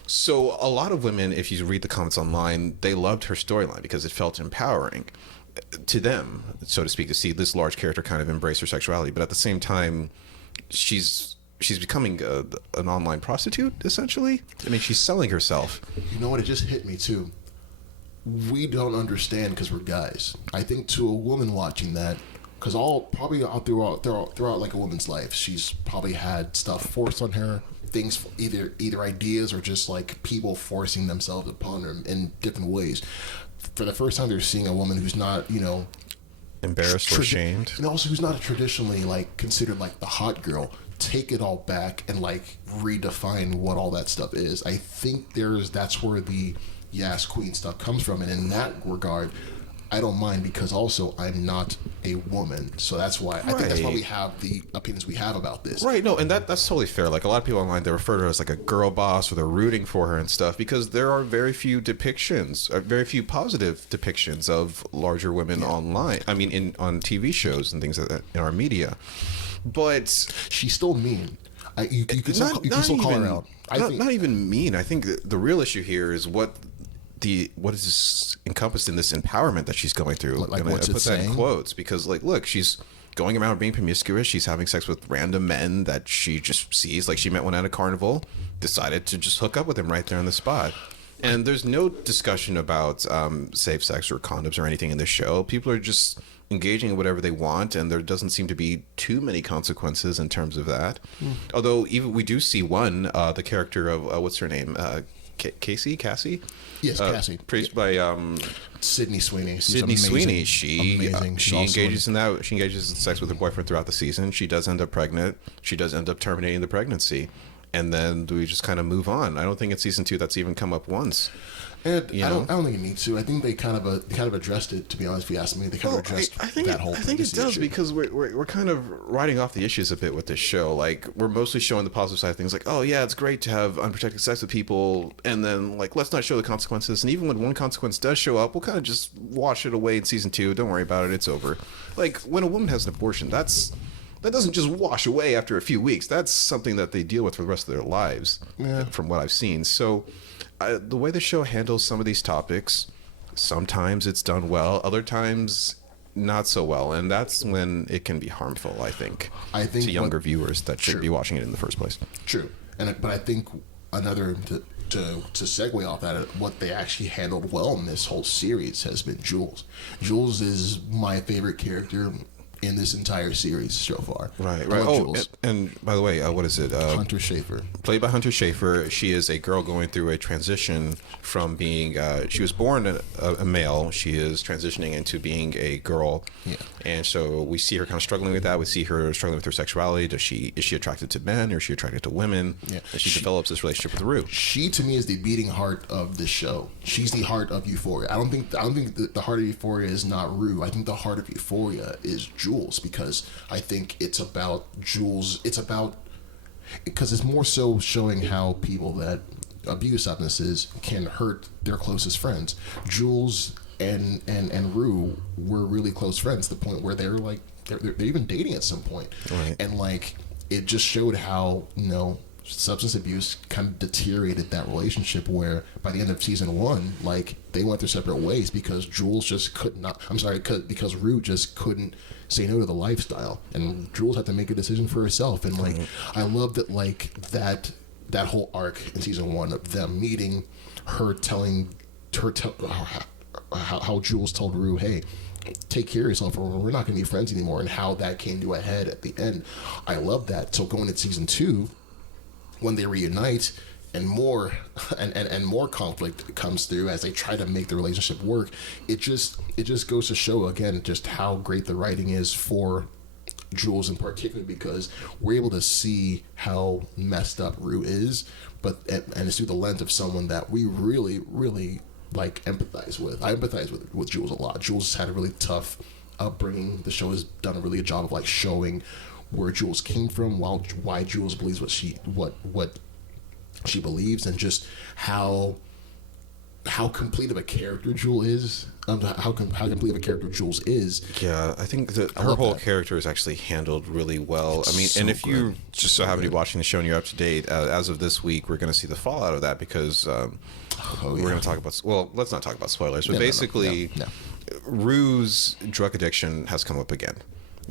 So a lot of women, if you read the comments online, they loved her storyline because it felt empowering to them, so to speak, to see this large character kind of embrace her sexuality. But at the same time, she's becoming an online prostitute, essentially. I mean, she's selling herself. You know what? It just hit me too. We don't understand because we're guys. I think to a woman watching that, because probably throughout like a woman's life, she's probably had stuff forced on her, things either ideas or just like people forcing themselves upon her in different ways. For the first time, they're seeing a woman who's not, embarrassed or ashamed, and also who's not traditionally like considered like the hot girl. Take it all back and like redefine what all that stuff is. I think that's where the Yas Queen stuff comes from, and in that regard, I don't mind because also I'm not a woman, so that's why I think that's why we have the opinions we have about this. Right? No, and that's totally fair. Like a lot of people online, they refer to her as like a girl boss, or they're rooting for her and stuff because there are very few depictions, very few positive depictions of larger women online. I mean, on TV shows and things like that in our media. But she's still mean. You can still call her out. Not even mean. I think the real issue here is what is encompassed in this empowerment that she's going through. Like and what's I put it that saying? in quotes because, like, look, she's going around being promiscuous. She's having sex with random men that she just sees. Like she met one at a carnival, decided to just hook up with him right there on the spot. And there's no discussion about safe sex or condoms or anything in this show. People are just engaging in whatever they want, and there doesn't seem to be too many consequences in terms of that. Although even we do see one, the character of what's her name, Cassie? Yes, Cassie. Praised by Sydney Sweeney. Sydney Sweeney. She engages in in sex with her boyfriend throughout the season. She does end up pregnant. She does end up terminating the pregnancy. and then we just kind of move on. I don't think in season 2 that's even come up once. And I don't think it needs to. I think they kind of addressed it. To be honest, if you ask me, they kind of addressed that whole thing. I think it does because we're kind of writing off the issues a bit with this show. Like, we're mostly showing the positive side of things. Like, oh yeah, it's great to have unprotected sex with people, and then like let's not show the consequences. And even when one consequence does show up, we'll kind of just wash it away in season 2. Don't worry about it. It's over. Like when a woman has an abortion, that doesn't just wash away after a few weeks. That's something that they deal with for the rest of their lives, from what I've seen. So. The way the show handles some of these topics, sometimes it's done well, other times not so well, and that's when it can be harmful, I think to younger viewers that should be watching it in the first place. True, but I think another to segue off that, what they actually handled well in this whole series has been Jules. Jules is my favorite character in this entire series so far. Right. Oh, and by the way, what is it? Hunter Schafer. Played by Hunter Schafer. She is a girl going through a transition from being, she was born a male. She is transitioning into being a girl. Yeah. And so we see her kind of struggling with that. We see her struggling with her sexuality. Is she attracted to men or is she attracted to women? Yeah. And she develops this relationship with Rue. She, to me, is the beating heart of the show. She's the heart of Euphoria. I don't think the heart of Euphoria is not Rue. I think the heart of Euphoria is Jules, because I think it's about Jules. Because it's more so showing how people that abuse substances can hurt their closest friends. Jules and Rue were really close friends to the point where they're even dating at some point. Right. And like it just showed how substance abuse kind of deteriorated that relationship, where by the end of season 1, like they went their separate ways because Jules just because Rue just couldn't say no to the lifestyle, and Jules had to make a decision for herself. And like I love that, like that whole arc in season 1 of them meeting, her telling how Jules told Rue, hey, take care of yourself or we're not going to be friends anymore, and how that came to a head at the end. I love that. So going into season 2, when they reunite and more conflict comes through as they try to make the relationship work, it just goes to show again just how great the writing is for Jules in particular, because we're able to see how messed up Rue is, and it's through the lens of someone that we really, really like empathize with. I empathize with Jules a lot. Jules had a really tough upbringing. The show has done a really good job of like showing where Jules came from, why Jules believes what she believes, and just how complete of a character Jules is. How complete of a character Jules is. Yeah, I think that her whole character is actually handled really well. I mean, and if you just so happen to be watching the show and you're up to date, as of this week, we're going to see the fallout of that, because we're going to talk about. Well, let's not talk about spoilers, but basically, Rue's drug addiction has come up again.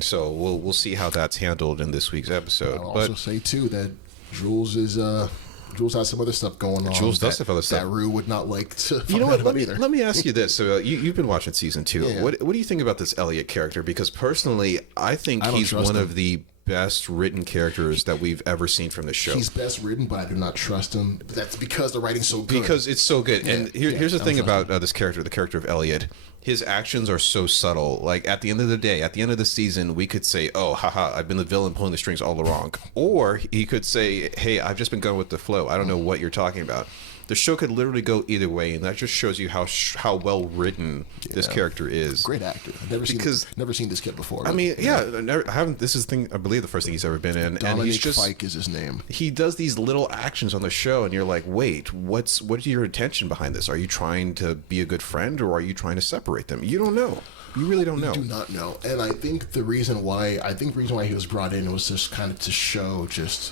So we'll see how that's handled in this week's episode. I'll also say too that Jules has some other stuff going on. Jules does have other stuff that Rue would not like to. You know what? Let me ask you this. So you've been watching season 2. Yeah. What do you think about this Elliot character? Because personally, I think he's one of the best written characters that we've ever seen from the show. He's best written, but I do not trust him. That's because the writing's so good. Because it's so good. And here's the thing about this character, the character of Elliot. His actions are so subtle. Like, at the end of the day, at the end of the season, we could say, oh, haha, I've been the villain pulling the strings all along. Or he could say, hey, I've just been going with the flow. I don't know what you're talking about. The show could literally go either way, and that just shows you how well written this character is. Great actor. I've never seen this kid before. I mean, I haven't. This is I believe the first thing he's ever been in. Dominic Fike is his name. He does these little actions on the show, and you're like, wait, what is your intention behind this? Are you trying to be a good friend, or are you trying to separate them? You don't know. You really don't know. We do not know. And I think the reason why he was brought in was just kind of to show just,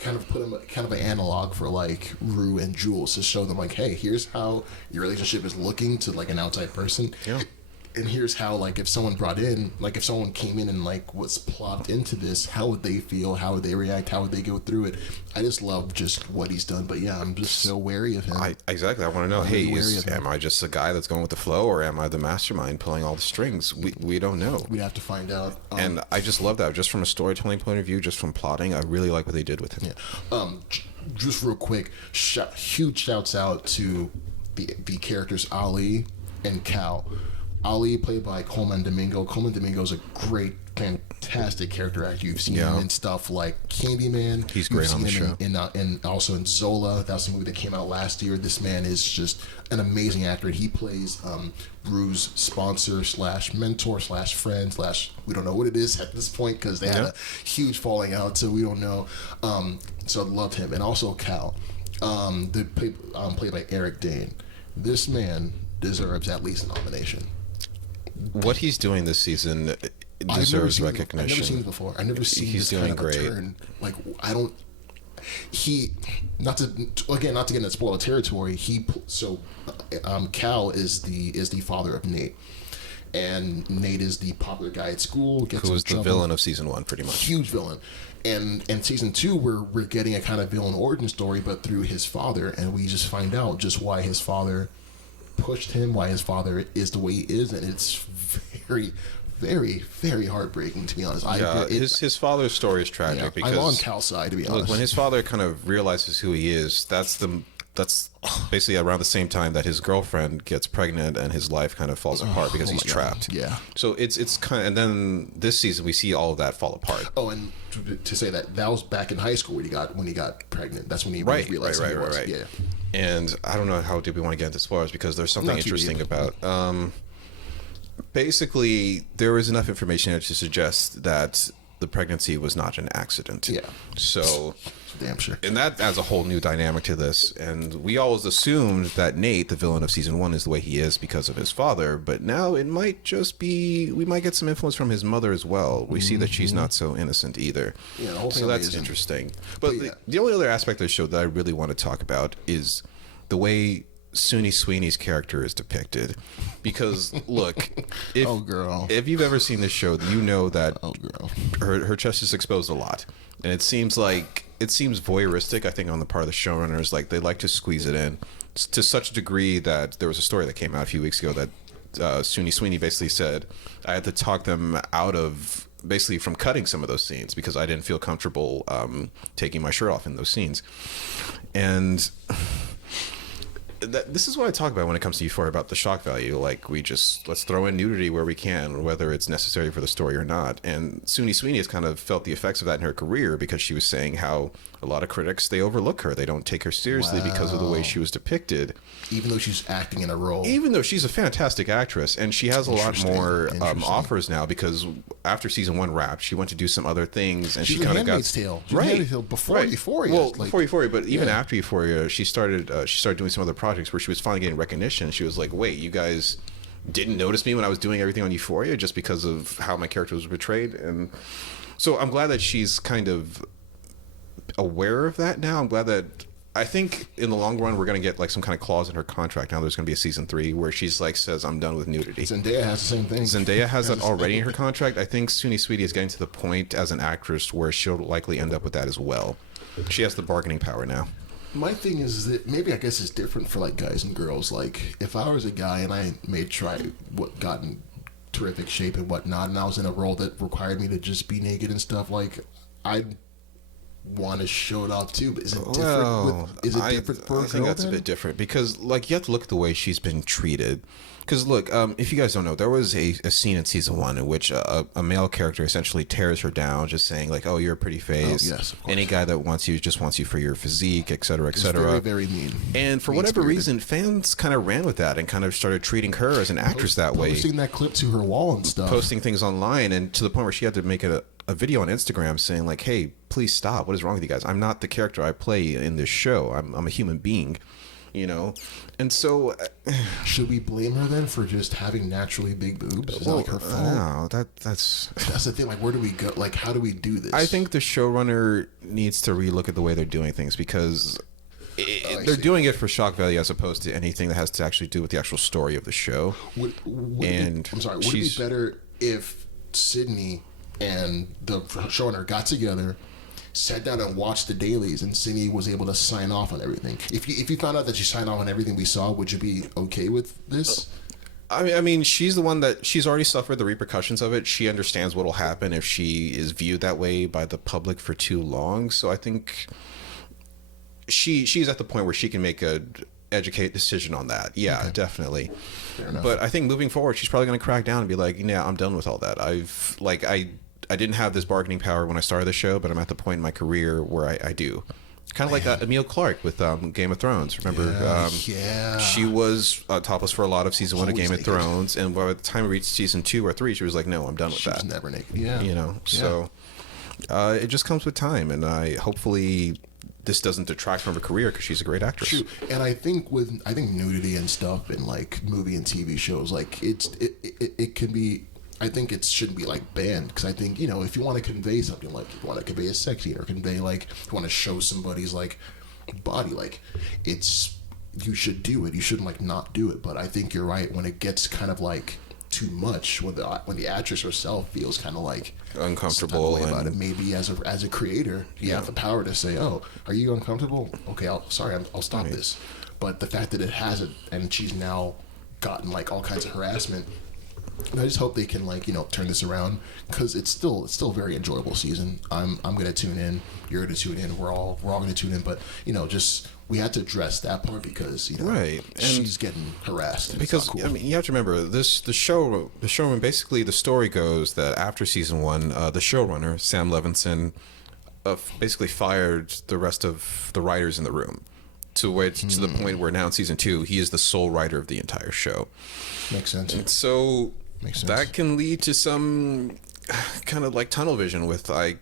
kind of put him kind of an analog for like Rue and Jules, to show them like, hey, here's how your relationship is looking to like an outside person. Yeah. And here's how, like, if someone came in and like was plopped into this, how would they feel? How would they react? How would they go through it? I just love just what he's done. But yeah, I'm just so wary of him. Exactly. I want to know, am I just a guy that's going with the flow, or am I the mastermind pulling all the strings? We don't know. We'd have to find out. And I just love that. Just from a storytelling point of view, just from plotting, I really like what they did with him. Yeah. Just real quick, huge shouts out to the characters Ali and Cal. Ali, played by Coleman Domingo. Coleman Domingo is a great, fantastic character actor. You've seen him in stuff like Candyman. He's great on the show. And also in Zola. That's a movie that came out last year. This man is just an amazing actor. He plays Rue's sponsor / mentor / friend / we don't know what it is at this point because they had a huge falling out, so we don't know. So I loved him. And also Cal, played by Eric Dane. This man deserves at least a nomination. What he's doing this season deserves recognition. I've never seen it before. I've never seen he's this doing kind of a great. turn. Like, I don't. Not to get into spoiler territory. Cal is the father of Nate, and Nate is the popular guy at school. Who was the villain of season 1, pretty much. Huge villain. And season 2, we're getting a kind of villain origin story, but through his father, and we just find out just why his father pushed him, why his father is the way he is, and it's very, very, very heartbreaking, to be honest. His father's story is tragic because I'm on Cal's side, to be honest. Look, when his father kind of realizes who he is, that's basically around the same time that his girlfriend gets pregnant and his life kind of falls apart because he's trapped. Yeah. So it's kind of, and then this season we see all of that fall apart. Oh, and to say that was back in high school when he got pregnant. That's when he realized who he was. Right. Yeah. And I don't know how deep we want to get into spoilers because there's something interesting about. Basically, there was enough information there to suggest that the pregnancy was not an accident. Yeah. So, damn sure. And that adds a whole new dynamic to this. And we always assumed that Nate, the villain of season 1, is the way he is because of his father. But now it might just be, we might get some influence from his mother as well. We see that she's not so innocent either. Yeah, the whole thing so that's interesting. But the only other aspect of the show that I really want to talk about is the way Suni Sweeney's character is depicted, because look, if you've ever seen this show, you know that her chest is exposed a lot, and it seems voyeuristic. I think on the part of the showrunners, like they like to squeeze it in to such a degree that there was a story that came out a few weeks ago that Suni Sweeney basically said I had to talk them out of basically from cutting some of those scenes because I didn't feel comfortable taking my shirt off in those scenes, and. This is what I talk about when it comes to Euphoria, about the shock value. Like, let's throw in nudity where we can, whether it's necessary for the story or not. And Suni Sweeney has kind of felt the effects of that in her career because she was saying how a lot of critics, they overlook her. They don't take her seriously because of the way she was depicted. Even though she's acting in a role. Even though she's a fantastic actress. And she has a lot more offers now because after season 1 wrapped, she went to do some other things. And she kind of got... Tale. Right. Before Euphoria. Well, before Euphoria, but even after Euphoria, she started doing some other projects where she was finally getting recognition. She was like, wait, you guys didn't notice me when I was doing everything on Euphoria just because of how my character was portrayed? And so I'm glad that she's kind of aware of that now. I'm glad that, I think in the long run we're going to get like some kind of clause in her contract. Now there's going to be a season 3 where she's like says I'm done with nudity. Zendaya has the same thing. Zendaya has that already in her contract. I think Suni Sweeney is getting to the point as an actress where she'll likely end up with that as well. She has the bargaining power now. My thing is that maybe I guess it's different for like guys and girls. Like if I was a guy and I may try got in terrific shape and whatnot, and I was in a role that required me to just be naked and stuff, like I'd want to show it off too. But is it different? Well, different for a girl? I think that's a bit different because like you have to look at the way she's been treated. Because look, if you guys don't know, there was a scene in season 1 in which a male character essentially tears her down, just saying like, "Oh, you're a pretty face. Oh, yes, of course. Any guy that wants you just wants you for your physique, etc., etc." Very, very mean. And for whatever reason, fans kind of ran with that and kind of started treating her as an actress that way, posting that clip to her wall and stuff, posting things online, and to the point where she had to make a video on Instagram saying like, "Hey, please stop. What is wrong with you guys? I'm not the character I play in this show. I'm a human being." You know, and so should we blame her then for just having naturally big boobs? Is that like her fault? No, that's the thing. Like, where do we go? Like, how do we do this? I think the showrunner needs to relook at the way they're doing things because they're doing it for shock value as opposed to anything that has to actually do with the actual story of the show. Would it be better if Sydney and the showrunner got together, sat down and watched the dailies, and Sydney was able to sign off on everything? If you found out that she signed off on everything we saw, would you be okay with this? I mean, she's the one that she's already suffered the repercussions of it. She understands what will happen if she is viewed that way by the public for too long. So I think she's at the point where she can make a educated decision on that. Yeah, Okay. definitely. Fair enough. But I think moving forward, she's probably going to crack down and be like, yeah, I'm done with all that. I didn't have this bargaining power when I started the show, but I'm at the point in my career where I do. Kind of like Emilia Clarke with Game of Thrones. Remember? Yeah. She was topless for a lot of season 1 of Always Game naked. of Thrones, and by the time we reached season 2 or 3, she was like, "No, I'm done with She that." was never naked. Yeah. You know, so it just comes with time, and hopefully this doesn't detract from her career because she's a great actress. True. And I think nudity and stuff in like movie and TV shows, like it can be. I think it shouldn't be like banned, because I think, you know, if you want to convey something, like if you want to convey a sex scene, or convey, like, if you want to show somebody's like body, like, you should do it. You shouldn't like not do it. But I think you're right, when it gets kind of like too much, when the actress herself feels kind of like Uncomfortable about it. Maybe as a creator, you have the power to say, "Oh, are you uncomfortable? Okay, I'll stop this." But the fact that it hasn't, and she's now gotten like all kinds of harassment. And I just hope they can, like, you know, turn this around, because it's still a very enjoyable season. I'm gonna tune in. You're gonna tune in. We're all gonna tune in. But, you know, just we had to address that part, because, you know, Right. And she's getting harassed. And because it's not cool. I mean, you have to remember the showrun. Basically, the story goes that after season 1, the showrunner Sam Levinson basically fired the rest of the writers in the room. To the point where now in season 2, he is the sole writer of the entire show. Makes sense. So Makes sense. that can lead to some kind of like tunnel vision with a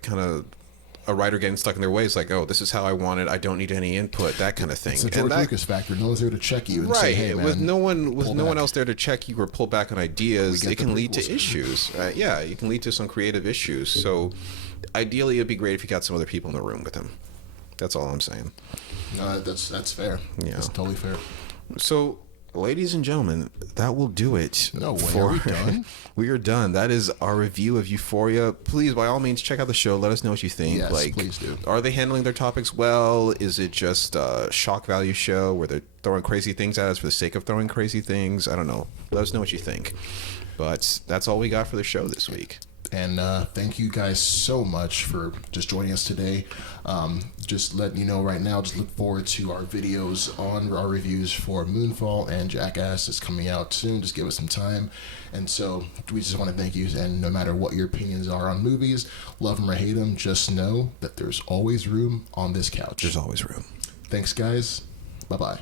writer getting stuck in their ways, like, oh, this is how I want it. I don't need any input, that kind of thing. It's the George Lucas factor. No one's there to check you and say, "Hey, man." With no one else there to check you or pull back on ideas, it can lead to issues. It can lead to some creative issues. So ideally, it'd be great if you got some other people in the room with him. That's all I'm saying. That's fair. Yeah. That's totally fair. So, ladies and gentlemen, that will do it. No way. Are we done? We are done. That is our review of Euphoria. Please, by all means, check out the show. Let us know what you think. Yes, like, please do. Are they handling their topics well? Is it just a shock value show where they're throwing crazy things at us for the sake of throwing crazy things? I don't know. Let us know what you think. But that's all we got for the show this week. And thank you guys so much for just joining us today. Just letting you know right now, just look forward to our videos on our reviews for Moonfall and Jackass. It's coming out soon. Just give us some time. And so we just want to thank you. And no matter what your opinions are on movies, love them or hate them, just know that there's always room on this couch. There's always room. Thanks, guys. Bye-bye.